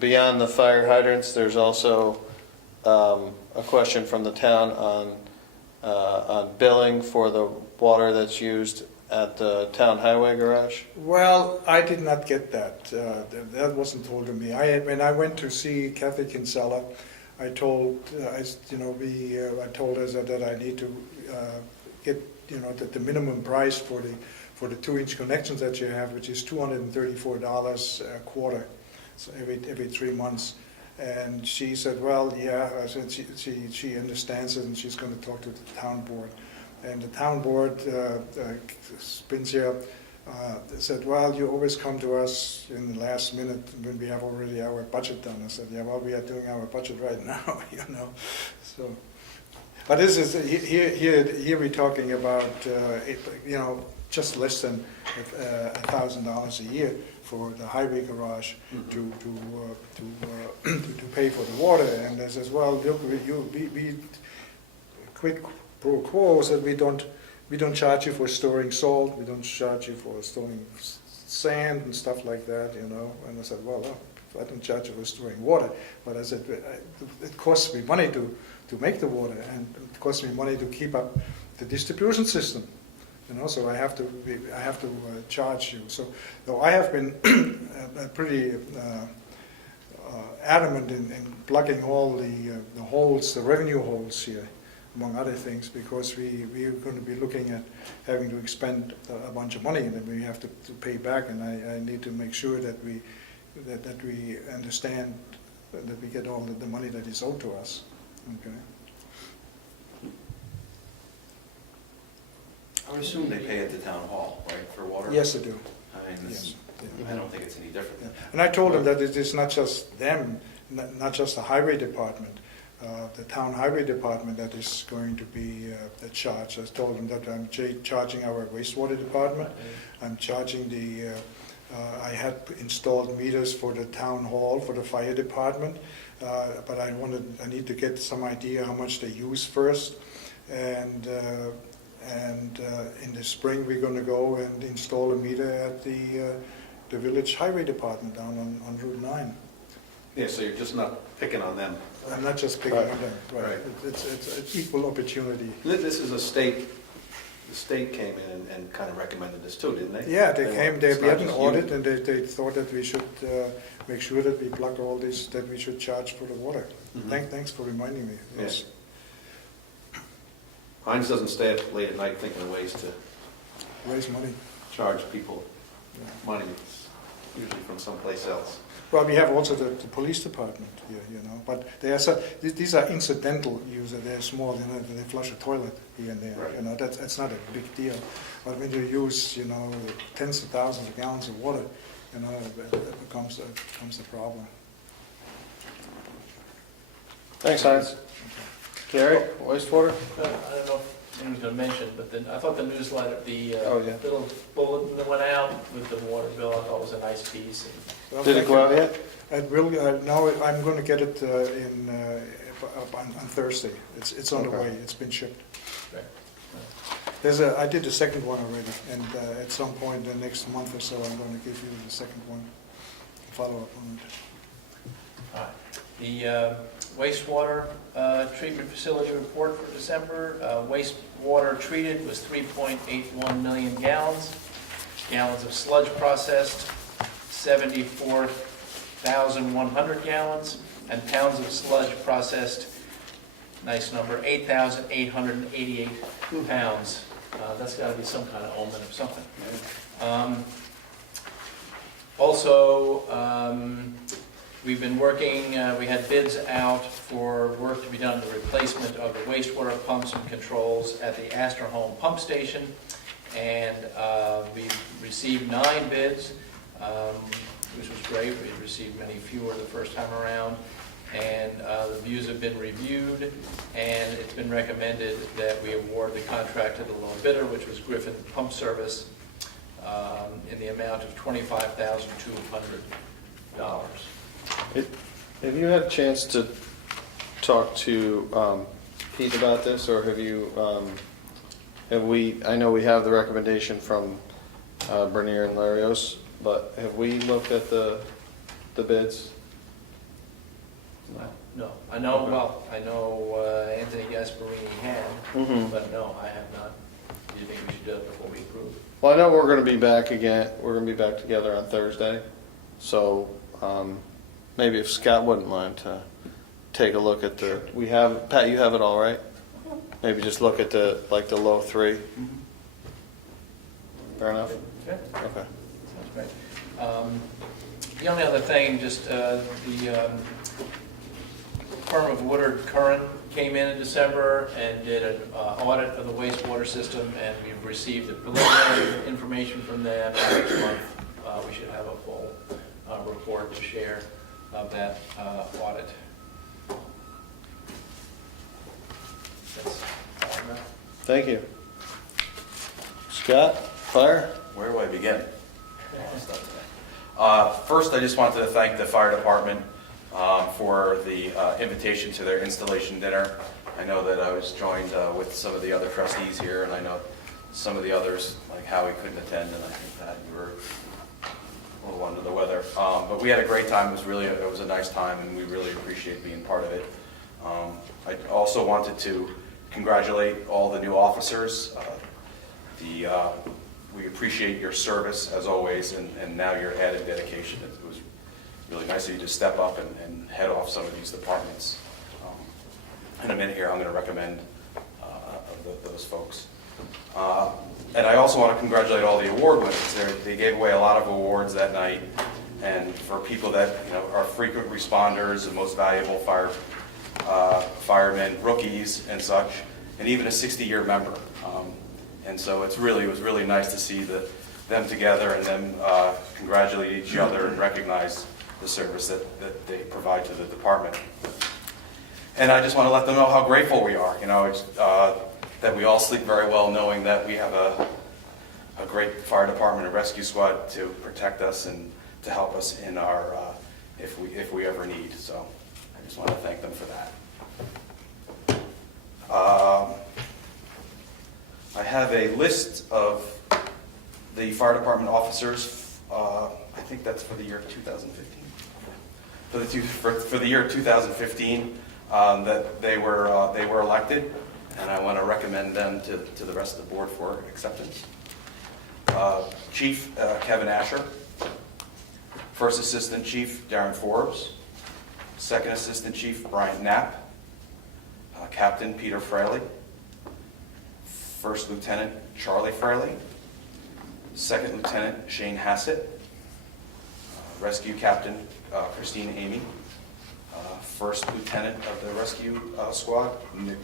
beyond the fire hydrants, there's also a question from the town on billing for the water that's used at the town highway garage. Well, I did not get that. That wasn't told to me. When I went to see Kathy Kinsella, I told I told her that I need to get that the minimum price for the 2-inch connections that you have, which is $234 a quarter, so every 3 months. And she said, well, yeah. I said she understands it, and she's going to talk to the town board. And the town board, Spincia, said, well, you always come to us in the last minute when we have already our budget done. I said, yeah, well, we are doing our budget right now, So, but this is here we're talking about, just less than $1,000 a year for the highway garage to pay for the water. And they says, well, look, we quid pro quo said we don't charge you for storing salt, we don't charge you for storing sand and stuff like that, And I said, well, I don't charge you for storing water, but I said it costs me money to make the water, and it costs me money to keep up the distribution system. So I have to charge you. So though I have been pretty adamant in plugging all the holes, the revenue holes here, among other things, because we are going to be looking at having to expend a bunch of money that we have to pay back, and I need to make sure that we understand that we get all the money that is owed to us. Okay. I would assume they pay at the town hall, right, for water? Yes, I do. I mean, Yes. I don't think it's any different. Yeah. And I told them that it is not just them, not just the highway department, the town highway department that is going to be charged. I told them that I'm charging our wastewater department. I'm charging I had installed meters for the town hall, for the fire department, but I need to get some idea how much they use first. And in the spring, we're going to go and install a meter at the village highway department down on Route 9. Yeah, so you're just not picking on them. I'm not just picking Right. on them. Right. It's equal opportunity. This is the state came in and kind of recommended this too, didn't they? Yeah, we It's had not an just audit, you. and they thought that we should make sure that we plug all this, that we should charge for the water. Mhm. Thanks for reminding me. Yes. Heinz doesn't stay up late at night thinking of ways to Raise money. charge people money. It's usually from someplace else. Well, we have also the police department here, you know, but these are incidental users. They're small, you know, they flush a toilet here and there, Right. you know, that's not a big deal. But when you use, you know, tens of thousands of gallons of water, you know, it becomes a problem. Thanks, Heinz. Gary, wastewater? I don't know if anyone's going to mention, but I thought the newsletter, the Oh, yeah. little bulletin that went out with the water bill, I thought was a nice piece. Well, Did it thank go you. out yet? It will, now I'm going to get it on Thursday. It's on the Okay. way, it's been shipped. Okay. I did the second one already, and at some point in the next month or so, I'm going to give you the second one, follow up on it. All right. The wastewater treatment facility report for December. Wastewater treated was 3.81 million gallons. Gallons of sludge processed, 74,100 gallons. And pounds of sludge processed, nice number, 8,888 pounds. That's got to be some kind of omen of something. Also, we've been working, we had bids out for work to be done, the replacement of the wastewater pumps and controls at the Astor Home Pump Station. And we received 9 bids, which was great. We received many fewer the first time around. And the views have been reviewed, and it's been recommended that we award the contract to the low bidder, which was Griffin Pump Service, in the amount of $25,200. Have you had a chance to talk to Pete about this, or have you, I know we have the recommendation from Bernier and Larios, but have we looked at the bids? No, I know, well, I know Anthony Gasparini had, Mhm. but no, I have not. Do you think we should do it before we approve? Well, I know we're going to be back again, we're going to be back together on Thursday, so maybe if Scott wouldn't mind to take a look at the, we have, Pat, you have it all right? Maybe just look at the low 3. Fair enough? Okay. Okay. Sounds great. The only other thing, just the firm of Woodard Curran came in December and did an audit of the wastewater system, and we've received the preliminary information from them. Next month, we should have a full report to share of that audit. That's all I know. Thank you. Scott, fire? Where do I begin? First, I just wanted to thank the fire department for the invitation to their installation dinner. I know that I was joined with some of the other trustees here, and I know some of the others, like Howie, couldn't attend, and I think that you were a little under the weather. But we had a great time. It was a nice time, and we really appreciate being part of it. I also wanted to congratulate all the new officers. We appreciate your service, as always, and now your added dedication. It was really nice of you to step up and head off some of these departments. In a minute here, I'm going to recommend those folks. And I also want to congratulate all the award winners. They gave away a lot of awards that night, and for people that are frequent responders, the most valuable firemen, rookies, and such, and even a 60-year member. And so it was really nice to see them together and them congratulate each other and recognize the service that they provide to the department. And I just want to let them know how grateful we are. That we all sleep very well knowing that we have a great fire department and rescue squad to protect us and to help us in our if we ever need. So I just want to thank them for that. I have a list of the fire department officers. I think that's for the year 2015. For the year 2015, that they were elected, and I want to recommend them to the rest of the board for acceptance. Chief Kevin Asher, First Assistant Chief Darren Forbes, Second Assistant Chief Brian Knapp, Captain Peter Fraley, First Lieutenant Charlie Fraley, Second Lieutenant Shane Hassett, Rescue Captain Christine Amy, First Lieutenant of the Rescue Squad Nick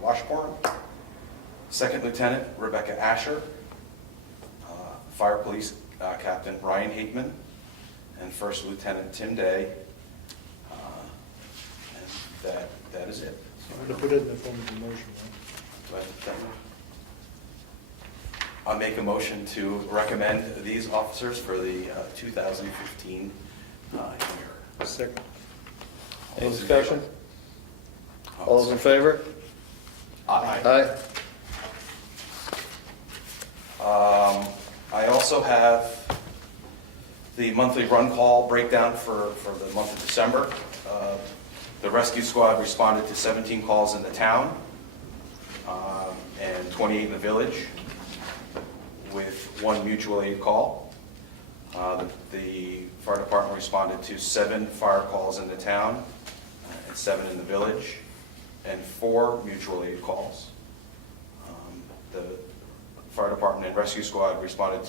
Washburn, Second Lieutenant Rebecca Asher, Fire Police Captain Ryan Hakeman, and First Lieutenant Tim Day. And that is it. I'm going to put it in the form of a motion. Do I have to tell you? I'll make a motion to recommend these officers for the 2015 year. Second. Any discussion? All those in favor? Aye. Aye. I also have the monthly run call breakdown for the month of December. The rescue squad responded to 17 calls in the town and 28 in the village, with 1 mutual aid call. The fire department responded to 7 fire calls in the town and 7 in the village, and 4 mutual aid calls. The fire department and rescue squad responded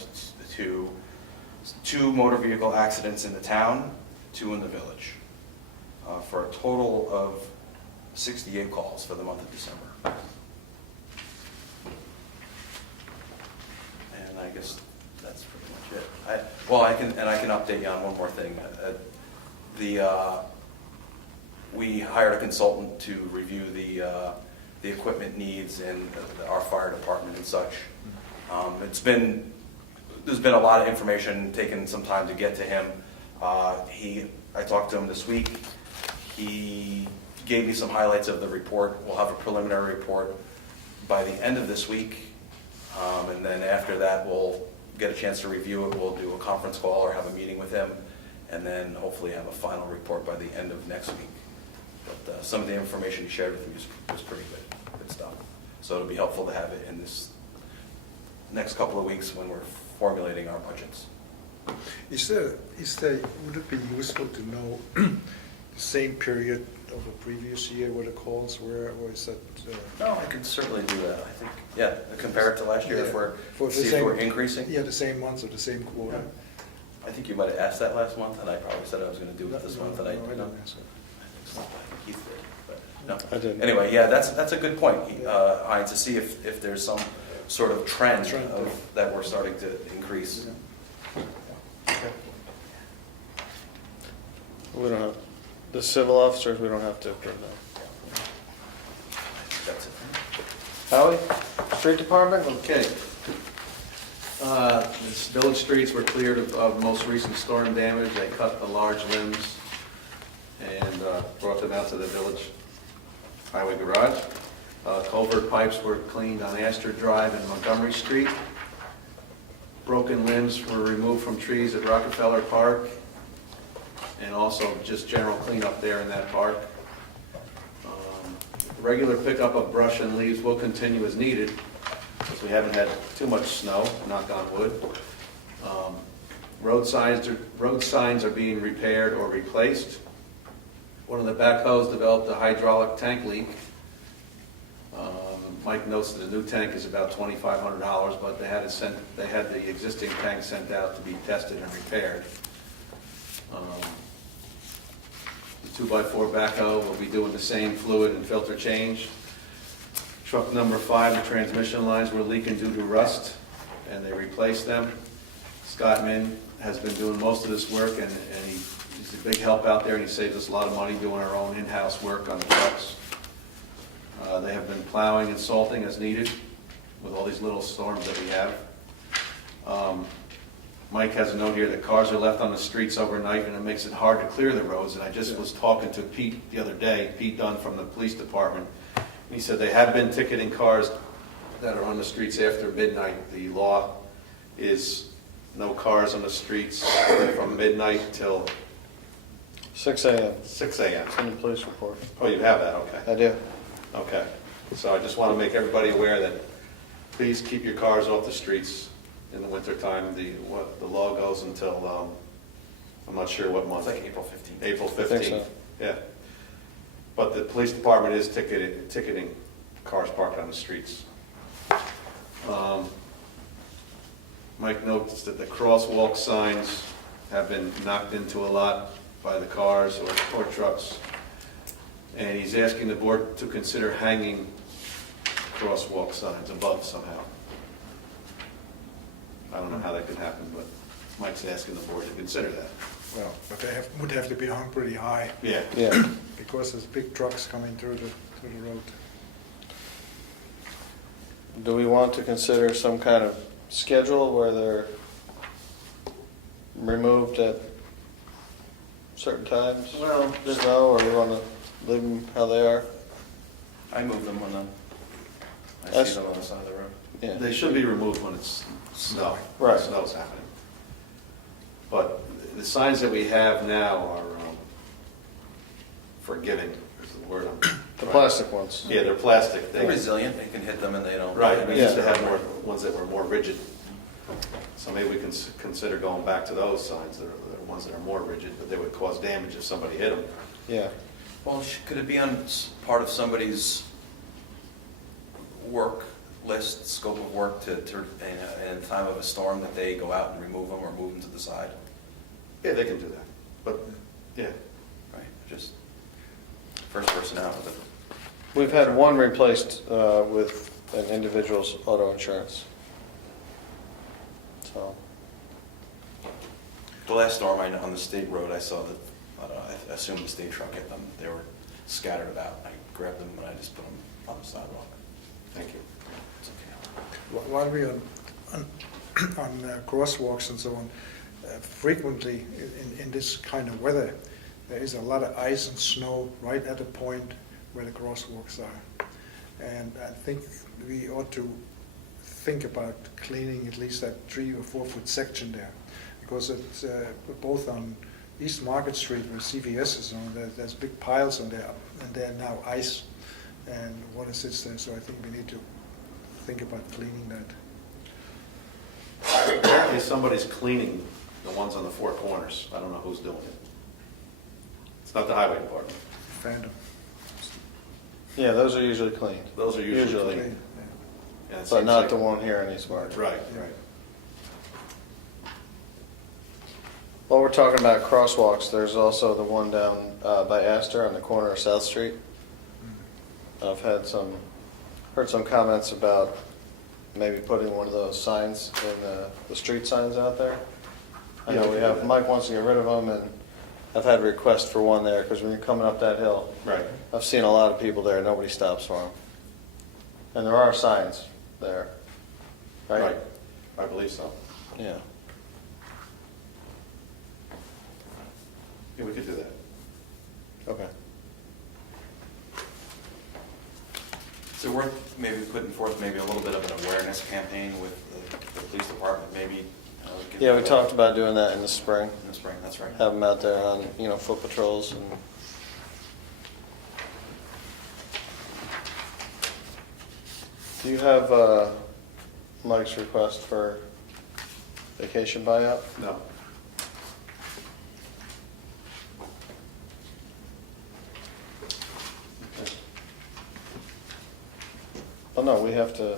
to 2 motor vehicle accidents in the town, 2 in the village, for a total of 68 calls for the month of December. And I guess that's pretty much it. I can update you on one more thing. We hired a consultant to review the equipment needs in our fire department and such. There's been a lot of information, taken some time to get to him. I talked to him this week. He gave me some highlights of the report. We'll have a preliminary report by the end of this week. And then after that, we'll get a chance to review it. We'll do a conference call or have a meeting with him, and then hopefully have a final report by the end of next week. But some of the information he shared with me was pretty good stuff. So it'll be helpful to have it in this next couple of weeks when we're formulating our budgets. Would it be useful to know the same period of the previous year where the calls were, or is that? No, I can certainly do that. I think, yeah, compare it to last year, Yeah. see if we're increasing. Yeah, the same months or the same quarter. I think you might have asked that last month, and I probably said I was going to do it this month, and I No, I didn't. don't ask it. Keith did, but no. I didn't. Anyway, yeah, that's a good point, Heinz, to see if there's some sort of trend that we're starting to increase. Okay. We don't have, the civil officers, we don't have to approve them. That's it. Howie, street department? Okay. These village streets were cleared of most recent storm damage. They cut the large limbs and brought them out to the village highway garage. Culvert pipes were cleaned on Astor Drive and Montgomery Street. Broken limbs were removed from trees at Rockefeller Park, and also just general cleanup there in that park. Regular pickup of brush and leaves will continue as needed, because we haven't had too much snow, knock on wood. Road signs are being repaired or replaced. One of the backhoes developed a hydraulic tank leak. Mike notes that a new tank is about $2,500, but they had the existing tank sent out to be tested and repaired. The 2x4 backhoe will be doing the same fluid and filter change. Truck number 5, the transmission lines were leaking due to rust, and they replaced them. Scott Min has been doing most of this work, and he's a big help out there, and he saves us a lot of money doing our own in-house work on the trucks. They have been plowing and salting as needed with all these little storms that we have. Mike has a note here that cars are left on the streets overnight, and it makes it hard to clear the roads. And I just was talking to Pete the other day, Pete Dunn from the police department. He said they have been ticketing cars that are on the streets after midnight. The law is no cars on the streets from midnight till 6 a.m. 6 a.m. It's in the police report. Oh, you have that, okay. I do. Okay. So I just want to make everybody aware that please keep your cars off the streets in the wintertime. The law goes until, I'm not sure what month. It's like April 15th. April I think 15th. so. Yeah. But the police department is ticketing cars parked on the streets. Mike notes that the crosswalk signs have been knocked into a lot by the cars or trucks. And he's asking the board to consider hanging crosswalk signs above somehow. I don't know how that could happen, but Mike's asking the board to consider that. Well, but they would have to be hung pretty high, Yeah. Yeah. because there's big trucks coming through the road. Do we want to consider some kind of schedule where they're removed at certain times? Well, Just know, or we want to leave them how they are? I move them when I That's- see them on the side of the road. Yeah. They should be removed when it's snow. Right. Snow's happening. But the signs that we have now are forgiving, is the word I'm The trying- plastic ones. Yeah, they're plastic. They're resilient, you can hit them and they don't. Right, we used to Yeah. have more, ones that were more rigid. So maybe we can consider going back to those signs, that are the ones that are more rigid, but they would cause damage if somebody hit them. Yeah. Well, could it be on part of somebody's work list, scope of work in time of a storm, that they go out and remove them or move them to the side? Yeah, they can do that, but, yeah. Right, just first person out with it. We've had one replaced with an individual's auto insurance. So, The last storm on the state road, I saw that, I don't know, I assumed the state truck hit them. They were scattered about. I grabbed them and I just put them on the sidewalk. Thank you. It's okay. While we're on crosswalks and so on, frequently in this kind of weather, there is a lot of ice and snow right at the point where the crosswalks are. And I think we ought to think about cleaning at least that 3 or 4 foot section there, because it's both on East Market Street where CVS is on, there's big piles on there, and they're now ice, and water sits there, so I think we need to think about cleaning that. Apparently somebody's cleaning the ones on the four corners. I don't know who's doing it. It's not the highway department. Phantom. yeah, those are usually cleaned. Those are usually Usually. clean. And it But seems not like- the one here in East Market. Right, right. While we're talking about crosswalks, there's also the one down by Astor on the corner of South Street. I've heard some comments about maybe putting one of those signs in the street signs out there. I know we have, Mike wants to get rid of them, and I've had requests for one there, because when you're coming up that hill, Right. I've seen a lot of people there, nobody stops for them. And there are signs there, right? Right. I believe so. Yeah. Yeah, we could do that. Okay. Is it worth maybe putting forth maybe a little bit of an awareness campaign with the police department, maybe? Get Yeah, we talked about doing that in the spring. in the spring, that's right. Have them out there on, foot patrols and. Do you have Mike's request for vacation buyout? No. Oh, no, we have to,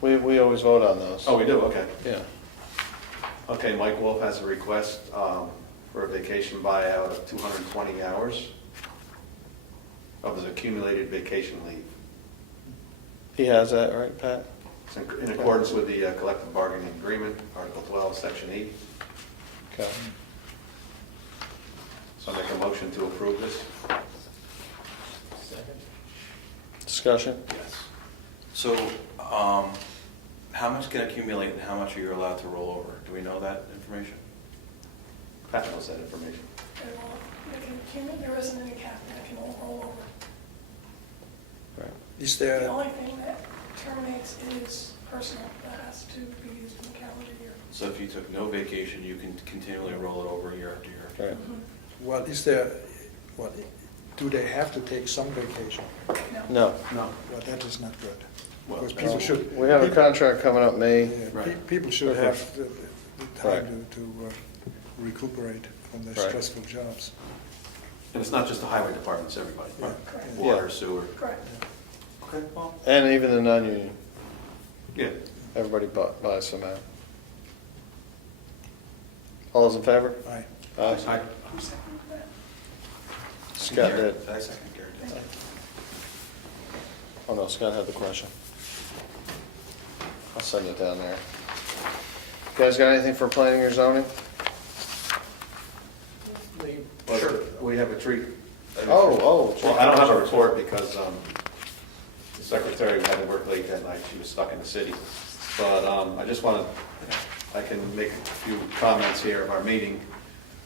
we always vote on those. Oh, we do, okay. Yeah. Okay, Mike Wolf has a request for a vacation buyout of 220 hours of his accumulated vacation leave. He has that, right, Pat? It's in accordance with the collective bargaining agreement, Article 12, Section E. Okay. So I make a motion to approve this. Discussion? Yes. So, how much can accumulate and how much are you allowed to roll over? Do we know that information? Pat knows that information. There isn't any cap that can roll over. Right. Is The there, only thing that terminates is personal, that has to be used in the calendar year. So if you took no vacation, you can continually roll it over year after year? Right. well, is there, what, do they have to take some vacation? No. No. Well, that is not good. Well, Because people should. We have a contract coming up May. Yeah, Right. People should have the time to recuperate from their Right. stressful jobs. And it's not just the highway department, it's everybody. Yeah. Correct. Water, Yeah. sewer. Correct. Okay, well, And even the non-union, Yeah. everybody buys some out. All those in favor? Aye. Aye. Who seconded that? Scott did. Did I second Gary? Did. Oh, no, Scott had the question. I'll send it down there. You guys got anything for planning or zoning? Sure. We have a tree. Oh. Well, I don't have a report because the secretary had to work late that night. She was stuck in the city. But I just want to, I can make a few comments here of our meeting.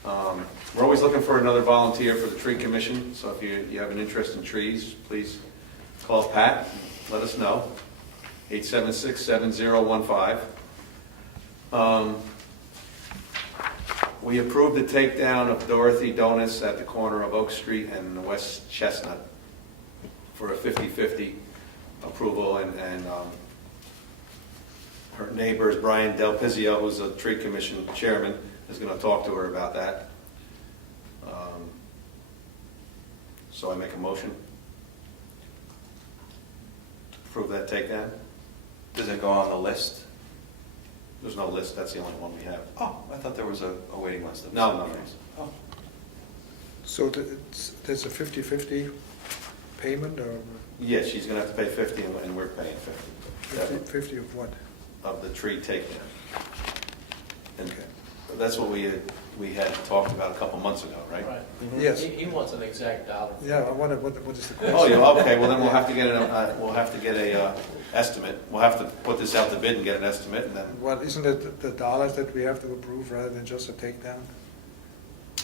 We're always looking for another volunteer for the tree commission. So if you have an interest in trees, please call Pat, let us know. 876-7015. We approved the takedown of Dorothy Donuts at the corner of Oak Street and West Chestnut for a 50-50 approval, and her neighbor is Brian Del Pizio, who's a tree commission chairman, is going to talk to her about that. So I make a motion to approve that takedown. Does it go on the list? There's no list, that's the only one we have. Oh, I thought there was a waiting list. of No. Oh. So there's a 50/50 payment, or Yeah, she's going to have to pay 50 and we're paying 50. 50 of what? Of the tree takedown. And Okay. that's what we had talked about a couple months ago, right? Right. Yes. He wants an exact dollar. Yeah, I wonder what is the question? Oh, yeah, okay, well then we'll have to get a estimate. We'll have to put this out to bid and get an estimate, and then, Well, isn't it the dollars that we have to approve rather than just a takedown?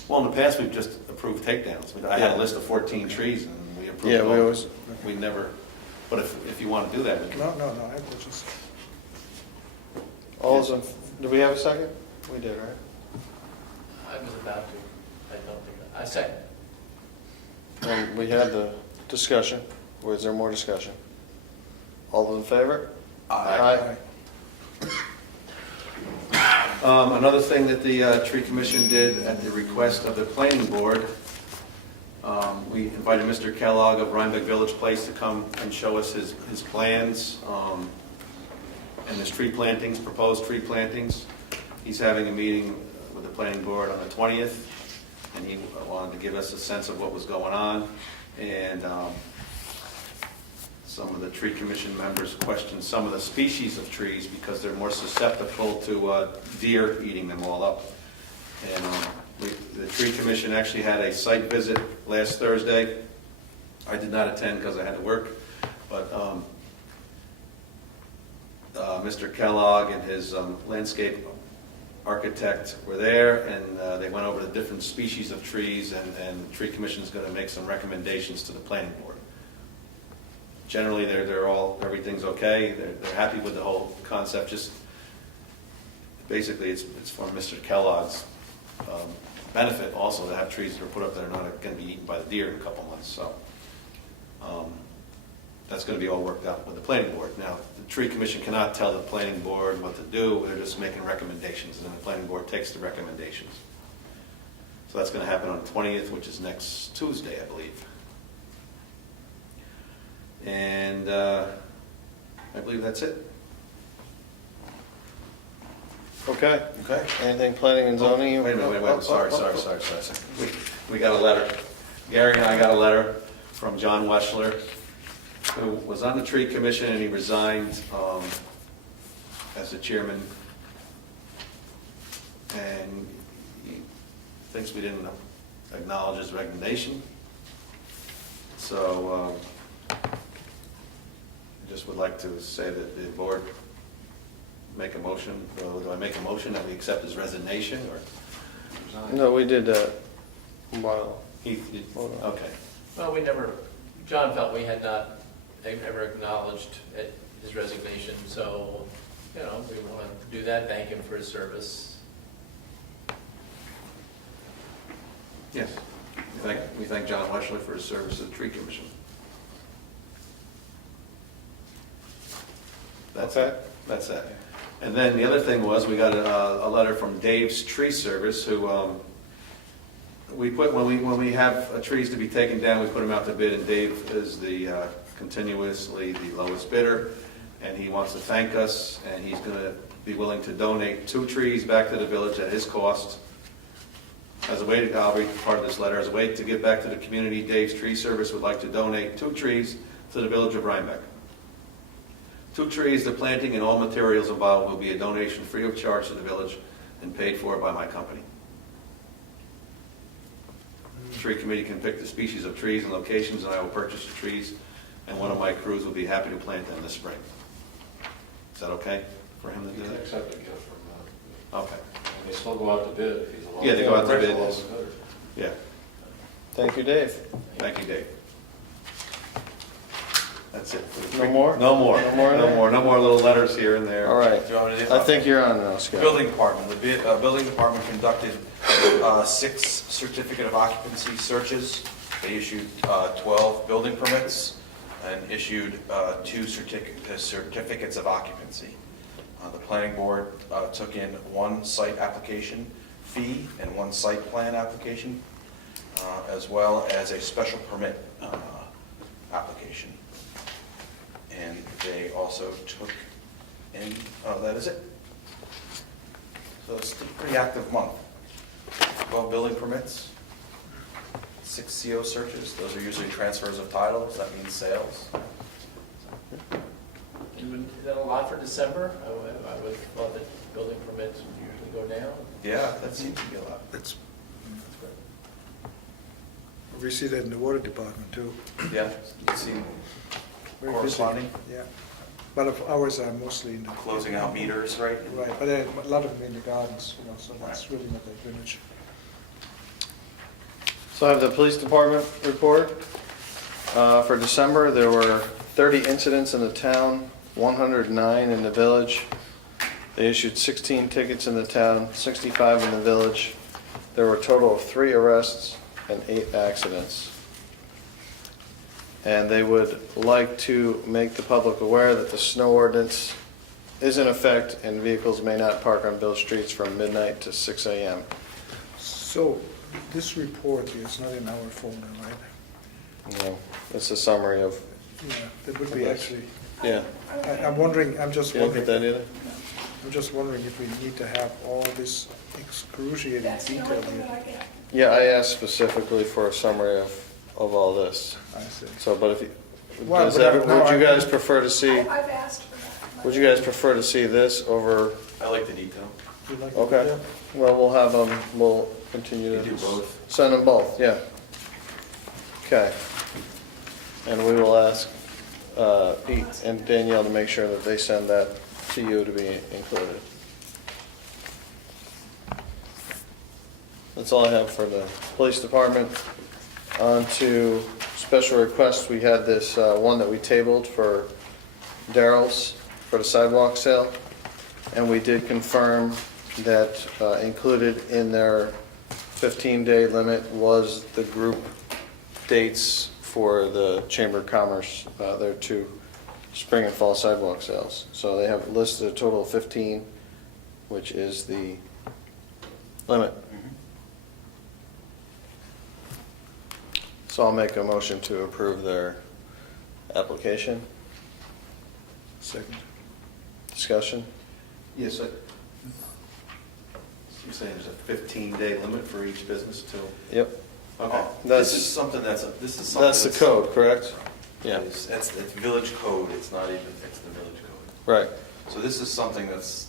well, in the past, we've just approved takedowns. I had a list of 14 trees and we approved Yeah, all. we always, We never, but if you want to do that, we can. No, I was just, all those in, do we have a second? We did, right? I was about to, I don't think, I second. And we had the discussion. Was there more discussion? All those in favor? aye. Another thing that the tree commission did at the request of the planning board, we invited Mr. Kellogg of Rhinebeck Village Place to come and show us his plans and his tree plantings, proposed tree plantings. He's having a meeting with the planning board on the 20th, and he wanted to give us a sense of what was going on. And some of the tree commission members questioned some of the species of trees because they're more susceptible to deer eating them all up. And the tree commission actually had a site visit last Thursday. I did not attend because I had to work, but Mr. Kellogg and his landscape architect were there, and they went over the different species of trees, and the tree commission is going to make some recommendations to the planning board. Generally, everything's okay. They're happy with the whole concept. Just basically, it's for Mr. Kellogg's benefit also to have trees that are put up that are not going to be eaten by the deer in a couple months. So that's going to be all worked out with the planning board. Now, the tree commission cannot tell the planning board what to do. They're just making recommendations, and then the planning board takes the recommendations. So that's going to happen on the 20th, which is next Tuesday, I believe. And I believe that's it. Okay. Okay. Anything planning and zoning? Wait a minute, sorry. We got a letter. Gary and I got a letter from John Weschler, who was on the tree commission, and he resigned as the chairman. And he thinks we didn't acknowledge his resignation. So I just would like to say that the board make a motion. Do I make a motion that we accept his resignation, or resign? No, we did that. Wow. Okay. Well, John felt we had not ever acknowledged his resignation, so, we want to do that, thank him for his service. Yes. We thank John Weschler for his service to the tree commission. That's Okay. it. That's it. And then the other thing was, we got a letter from Dave's Tree Service, who we put, when we have trees to be taken down, we put them out to bid, and Dave is continuously the lowest bidder, and he wants to thank us, and he's going to be willing to donate 2 trees back to the village at his cost As a way to, I'll read part of this letter, as a way to give back to the community, Dave's Tree Service would like to donate 2 trees to the village of Rhinebeck. 2 trees, the planting and all materials involved will be a donation free of charge to the village and paid for by my company. The tree committee can pick the species of trees and locations, and I will purchase the trees, and one of my crews will be happy to plant them this spring. Is that okay for him to You do can that? accept a gift from them. Okay, They still go out to bid if he's a lot. Yeah, they go out to bid. Rent's a lot better. yeah. Thank you, Dave. Thank you, Dave. That's it. No more? No more. No more in No there? more. No more little letters here and there. All right. Do you want me to do I think you're on now, Scott. Building department. The building department conducted 6 certificate of occupancy searches. They issued 12 building permits and issued 2 certificates of occupancy. The planning board took in 1 site application fee and 1 site plan application, as well as a special permit application. And they also took in, that is it. So it's a pretty active month. 12 building permits, 6 CO searches. Those are usually transfers of titles. That means sales. Is that a lot for December? I would have thought that building permits would usually go down. Yeah, that seems to be a lot. It's, we see that in the water department too. Yeah, you see Very busy. corresponding, Yeah, but of ours are mostly in the. closing out meters, right? Right, but a lot of them in the gardens, you know, so that's really not that village. So I have the police department report. For December, there were 30 incidents in the town, 109 in the village. They issued 16 tickets in the town, 65 in the village. There were a total of 3 arrests and 8 accidents. And they would like to make the public aware that the snow ordinance is in effect and vehicles may not park on village streets from midnight to 6 a.m. So this report is not in our folder, right? You know, it's a summary of, Yeah, that would be actually, yeah. I'm wondering, I'm just You don't get wondering, that either? I'm just wondering if we need to have all this excruciating That's the detail only thing that here. I get. Yeah, I asked specifically for a summary of all this. I see. So, but if you, Well, does but every- no, would you I- guys prefer to see, I've asked for that. would you guys prefer to see this over, I like the detail. You like it? okay. Yeah. Well, we'll have them, we'll continue You to. do both. Send them both, yeah. Okay. And we will ask Pete and Danielle to make sure that they send that to you to be included. That's all I have for the police department. On to special requests, we had this one that we tabled for Daryl's for the sidewalk sale. And we did confirm that included in their 15-day limit was the group dates for the Chamber of Commerce, their 2 spring and fall sidewalk sales. So they have listed a total of 15, which is the limit. So I'll make a motion to approve their application. Second. Discussion? Yes, you're saying there's a 15-day limit for each business too? Yep. Okay. This is something that's, That's the code, correct? Yeah, It's village code, it's not even, it's the village code. right. So this is something that's,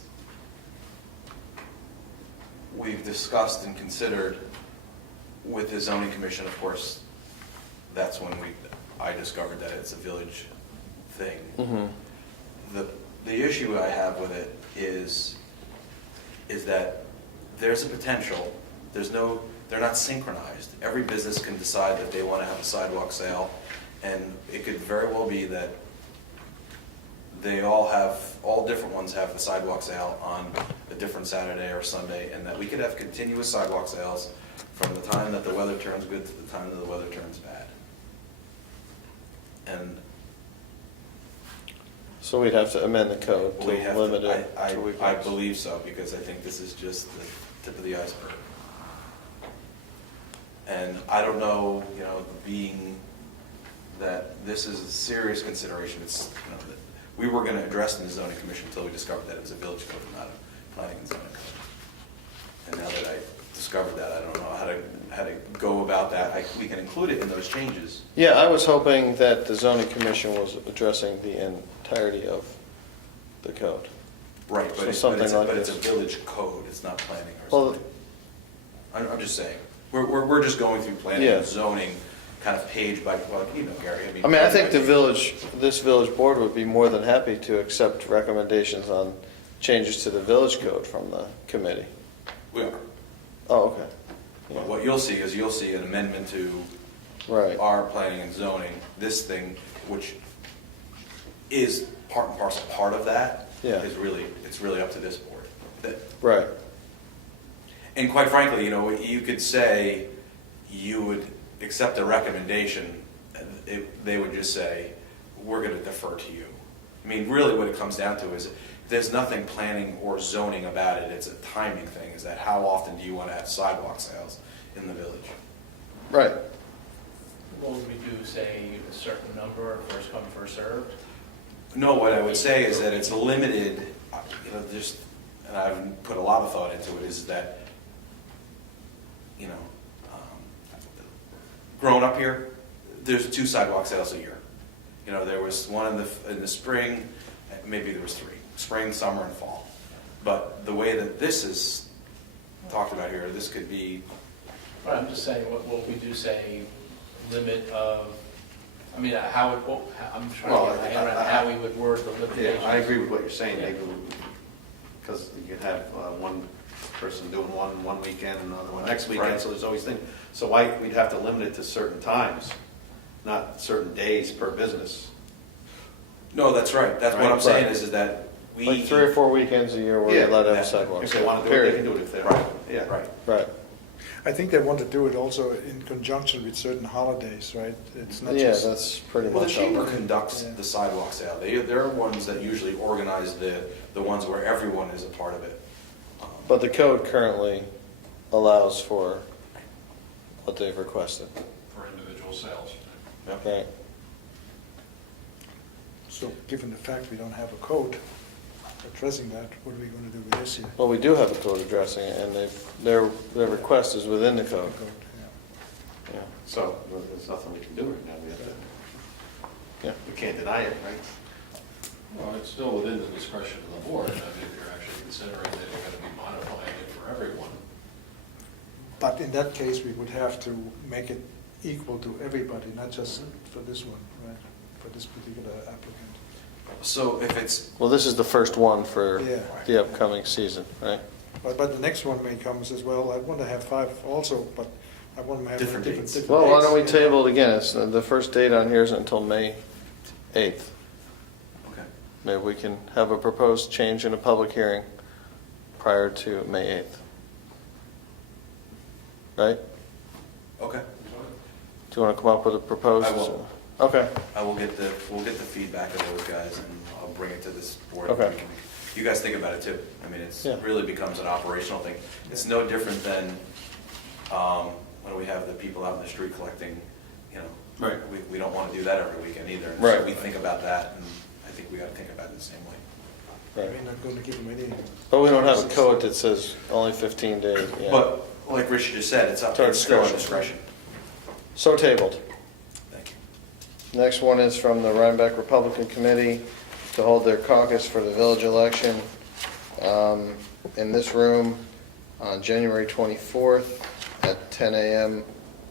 we've discussed and considered with the zoning commission, of course. That's when I discovered that it's a village thing. Mhm. The issue I have with it is that there's a potential, they're not synchronized. Every business can decide that they want to have a sidewalk sale, and it could very well be that they all different ones have the sidewalk sale on a different Saturday or Sunday, and that we could have continuous sidewalk sales from the time that the weather turns good to the time that the weather turns bad. And So we'd have to amend the code to we have limit to, it to I weekends. believe so, because I think this is just the tip of the iceberg. And I don't know, being that this is a serious consideration, it's, that we were gonna address in the zoning commission until we discovered that it was a village code, not a planning and zoning code. And now that I discovered that. I don't know how to go about that. We can include it in those changes. Yeah, I was hoping that the zoning commission was addressing the entirety of the code. Right, So but it's something like a this. village code, it's not planning or Well, zoning. I'm just saying, we're just going through planning Yeah. and zoning, kind of page by, well, you know, Gary, I mean. I mean, I think this village board would be more than happy to accept recommendations on changes to the village code from the committee. We are. Oh, okay. Yeah. But what you'll see is an amendment to Right. our planning and zoning, this thing, which is part and parcel part of that, Yeah. it's really up to this board. Right. And quite frankly, you know, you could say you would accept a recommendation, they would just say, we're going to defer to you. I mean, really what it comes down to is there's nothing planning or zoning about it. It's a timing thing, is that how often do you want to have sidewalk sales in the village? Right. What would we do, say a certain number, first come, first served? No, what I would say is that it's limited, you know, just, and I haven't put a lot of thought into it, is that, you know, growing up here, there's 2 sidewalk sales a year. You know, there was one in the spring, maybe there was 3, spring, summer, and fall. But the way that this is talked about here, this could be, But I'm just saying, what we do say, limit of, I mean, how it, I'm trying Well, to get my head around how we would word the Yeah, limitation. I agree with what you're saying, maybe, because you could have one person doing one weekend and another one next weekend, Right. so there's always things. So we'd have to limit it to certain times, not certain days per business. no, that's right. That's what I'm Right. saying is that we. Like 3 or 4 weekends a year where Yeah. you let Yeah. have sidewalks. If they want to do it, they can do it if they're, Right. yeah. Right. Right. I think they want to do it also in conjunction with certain holidays, right? It's not Yeah, just, that's pretty Well, the much chamber all. conducts Yeah. the sidewalk sale. They're ones that usually organize the ones where everyone is a part of it. But the code currently allows for what they've requested. For individual sales. Right. so given the fact we don't have a code addressing that, what are we going to do with this year? Well, we do have a code addressing it, and their request is within the code. Yeah. Yeah. So there's nothing we can do right now. We have to, Yeah. we can't deny it, right? Well, it's still within the discretion of the board. I mean, if you're actually considering that you're going to be modifying it for everyone. But in that case, we would have to make it equal to everybody, not just for this one, right? For this particular applicant. So if it's, Well, this is the first one for Yeah. the upcoming season, right? But the next one may come and says, well, I want to have 5 also, but I want to have Different different dates. dates. Well, why don't we table it again? It's, the first date on here isn't until May 8th. okay, Maybe we can have a proposed change in a public hearing prior to May 8th. Right? okay. Do you want to come up with a proposed? I will. Okay. We'll get the feedback of those guys and I'll bring it to this board. Okay. You guys think about it too. I mean, it's Yeah. really becomes an operational thing. It's no different than when we have the people out in the street collecting, you know. Right. We don't want to do that every weekend either. And Right. So we think about that and I think we got to think about it the same way. Right. We're not going to give them any. But we don't have a code that says only 15 days. Yeah. But like Richard just said, it's To our still our discretion. discretion. So tabled. Thank you. Next one is from the Rhinebeck Republican Committee to hold their caucus for the village election in this room on January 24th at 10 a.m.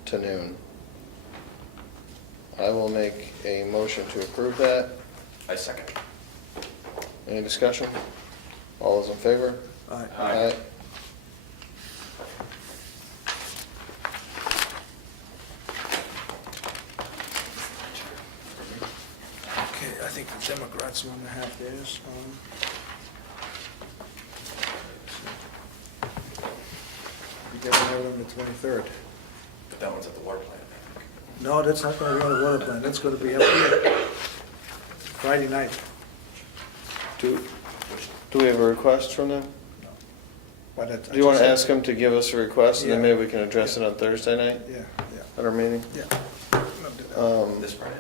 to noon. I will make a motion to approve that. I second. Any discussion? All those in favor? Aye. Aye. Okay, I think the Democrats want to have theirs. We get it on the 23rd. But that one's at the water plant. No, that's not going to be on the water plant, that's going to be up here. Friday night. Do we have a request from them? But it- Do you want to ask them to give us a request, and then Yeah. maybe we can address it on Thursday night Yeah, at our meeting? yeah. This Friday?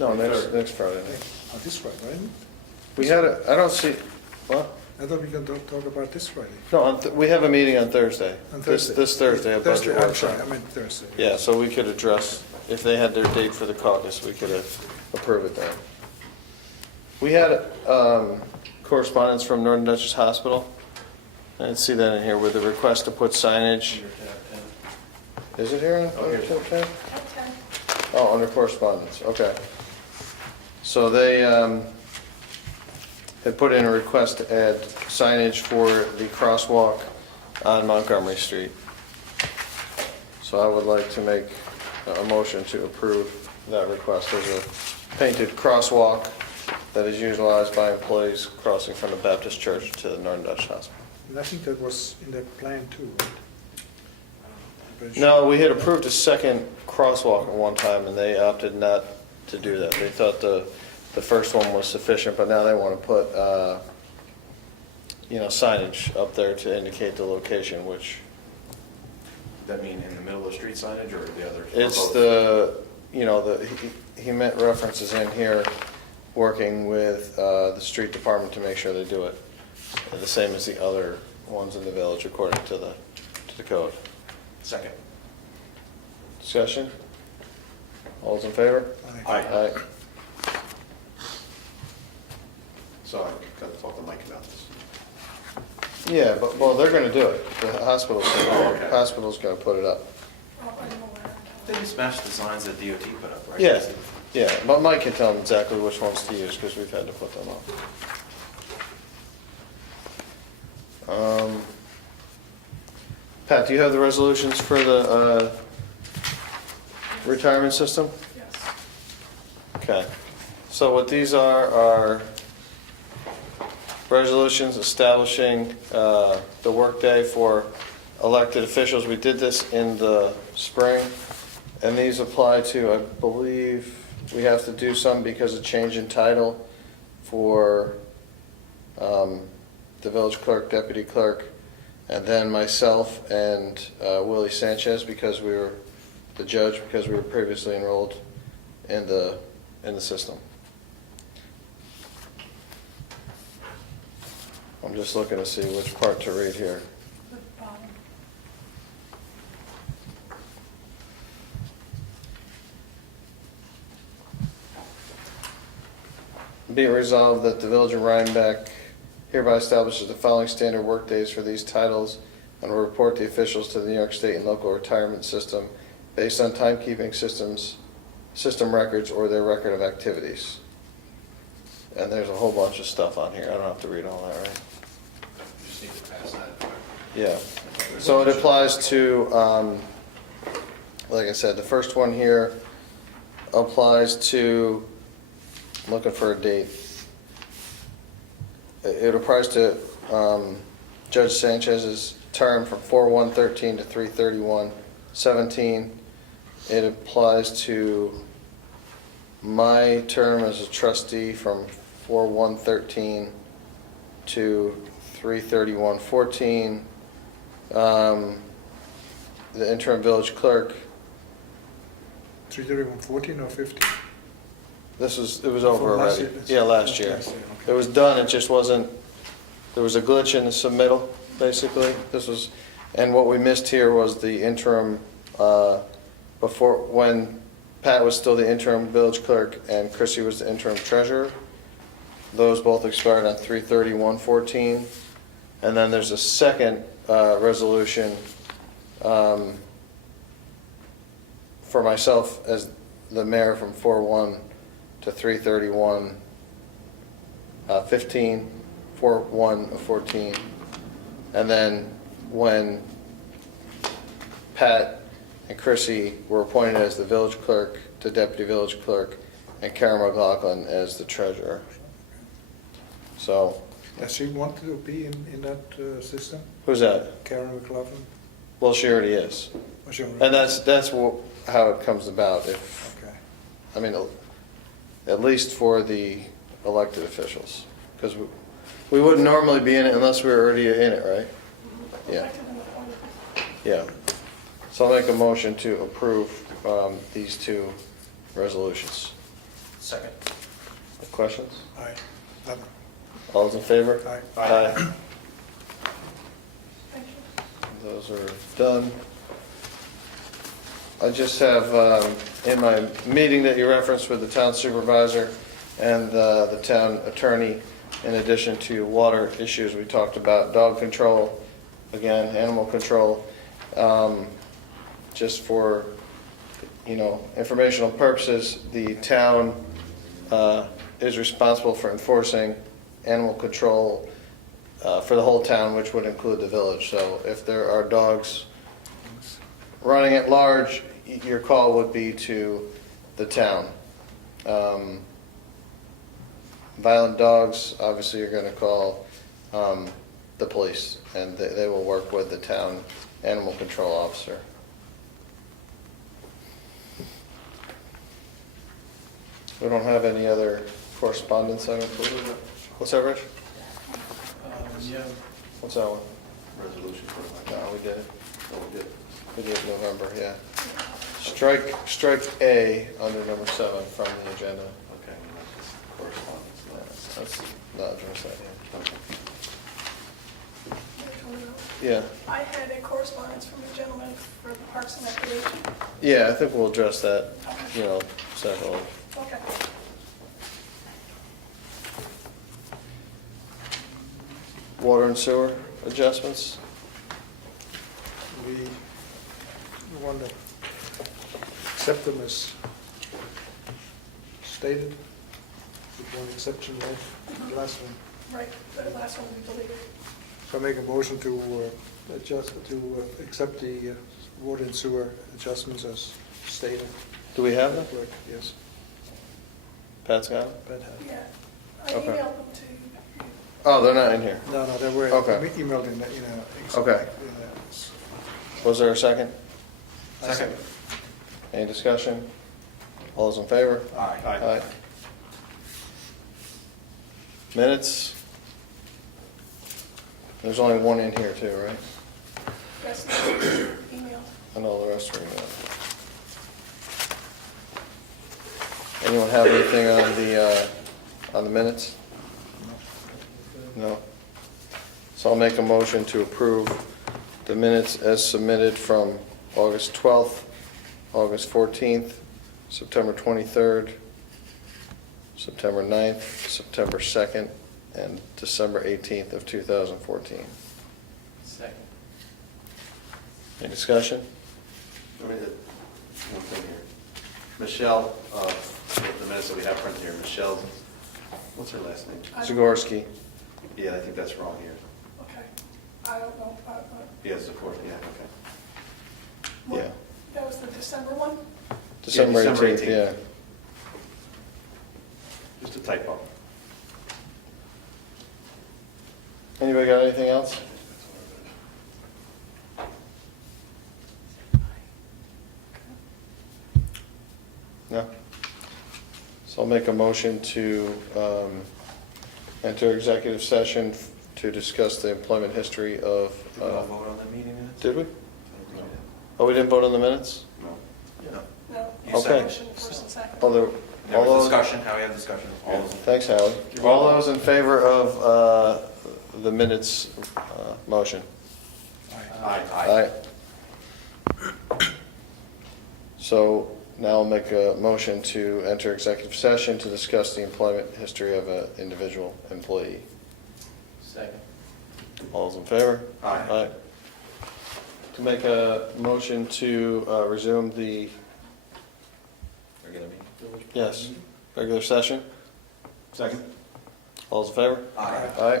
No, next Friday night. Oh, this Friday, right? We had I don't see, what? I thought we can talk about this Friday. No, we have a meeting on Thursday. On This Thursday. Thursday, a Thursday, budget I'm workshop. sorry, I meant Thursday. Yeah, so we could address, if they had their date for the caucus, we could approve it then. We had correspondence from Northern Dutchess Hospital. I didn't see that in here with the request to put signage. Is it here on under tab 10? At 10. Oh, under correspondence, okay. So they had put in a request to add signage for the crosswalk on Montgomery Street. So I would like to make a motion to approve that request. There's a painted crosswalk that is utilized by employees crossing from the Baptist Church to the Northern Dutch Hospital. And I think that was in the plan too, right? But it No, we had approved a second crosswalk at one time, and they opted not to do that. They thought the first one was sufficient, but now they want to put, signage up there to indicate the location, which That mean in the middle of the street signage or the other? it's he meant references in here, working with the street department to make sure they do it. The same as the other ones in the village according to the code. Second. Discussion? All those in favor? Aye. Aye. So I got to talk to Mike about this. Yeah, but, well, they're gonna do it. The hospital's gonna put it up. Oh, I'm aware. They just match the signs that DOT put up, right? Yeah, yeah, but Mike can tell them exactly which ones to use, because we've had to put them up. Pat, do you have the resolutions for the retirement system? Yes. Okay, so what these are resolutions establishing the workday for elected officials. We did this in the spring, and these apply to, I believe, we have to do some because of change in title for the village clerk, deputy clerk, and then myself and Willie Sanchez because we were the judge because we were previously enrolled in the system. I'm just looking to see which part to read here. The bottom. Be it resolved that the Village of Rhinebeck hereby establishes the following standard workdays for these titles and will report the officials to the New York State and local retirement system based on timekeeping system records or their record of activities. And there's a whole bunch of stuff on here. I don't have to read all that, right? You just need to pass that. Yeah. So it applies to, like I said, the first one here applies to, I'm looking for a date. It applies to Judge Sanchez's term from 4/1/13 to 3/31/17. It applies to my term as a trustee from 4/1/13 to 3/31/14. The interim village clerk, 3/31/14 or 15? it was over From last already. year? Yeah, last year. Okay. It was done, it just wasn't, there was a glitch in the submittal, basically. And what we missed here was the interim, before, when Pat was still the interim village clerk and Chrissy was the interim treasurer. Those both expired on 3/31/14. And then there's a second resolution for myself as the mayor from 4/1 to 3/31/15, 4/1/14. And then when Pat and Chrissy were appointed as the village clerk to deputy village clerk, and Karen McLaughlin as the treasurer. So, Does she want to be in that system? who's that? Karen McLaughlin? Well, she already is. Or she already- And that's how it comes about. If, Okay. I mean, at least for the elected officials. Because we wouldn't normally be in it unless we were already in it, right? Yeah. Elected and appointed. Yeah. So I'll make a motion to approve these two resolutions. Second. Questions? Aye. None. All those in favor? Aye. Aye. Thank you. Those are done. I just have, in my meeting that you referenced with the town supervisor and the town attorney, in addition to water issues, we talked about dog control, again, animal control. Just for, informational purposes, the town is responsible for enforcing animal control for the whole town, which would include the village. So if there are dogs running at large, your call would be to the town. Violent dogs, obviously you're going to call the police, and they will work with the town animal control officer. We don't have any other correspondence I've included. What's that, Rich? Yeah. What's that one? Resolution for No, we did it. Oh, we did. We did November, yeah. Strike A under number 7 from the agenda. Okay, correspondence. Let's not address that yet. Okay. Yeah, I had a correspondence from a gentleman for the Parks and Recreation. yeah, I think we'll address that, separately. Okay. Water and sewer adjustments? We want to accept them as stated, with one exception of the last one. Right, the last one we deleted. So I make a motion to accept the water and sewer adjustments as stated. Do we have them? Correct, yes. Pat's got them? But, Yeah, I Okay. emailed them to you. Oh, they're not in here. no, they were Okay. emailed in, Okay. Was there a second? Second. Any discussion? All those in favor? Aye. Aye. Minutes? There's only one in here too, right? Yes, email. And all the rest are emailed. Anyone have anything on the minutes? No? So I'll make a motion to approve the minutes as submitted from August 12th, August 14th, September 23rd, September 9th, September 2nd, and December 18th of 2014. Second. Any discussion? Let me do one thing here. Michelle, the minutes that we have printed here, Michelle, what's her last name? Zagorski. Yeah, I think that's wrong here. Okay. I don't know. Yes, of course, yeah, okay. What- Yeah. That was the December one? December December 18th, 18th. yeah. Just a typo. Anybody got anything else? No? So I'll make a motion to enter executive session to discuss the employment history of... Did we all vote on that meeting minutes? Did we? No. Oh, we didn't vote on the minutes? No. No. You seconded. Motion, first and second. Oh, there... There was all those- discussion, how we had discussion, all those. Thanks, Howie. All those in favor of the minutes motion? Aye. Aye. So now I'll make a motion to enter executive session to discuss the employment history of an individual employee. Second. All those in favor? Aye. To make a motion to resume the, Regular meeting? yes, regular session. Second? All those in favor? Aye. Aye.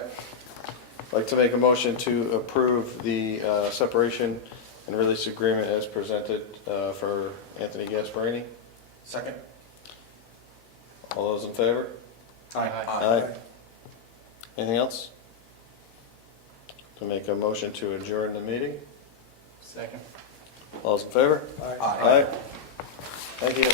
I'd like to make a motion to approve the separation and release agreement as presented for Anthony Gasparini. Second? All those in favor? Aye. Anything else? To make a motion to adjourn the meeting? Second. All those in favor? Aye. Aye. Thank you.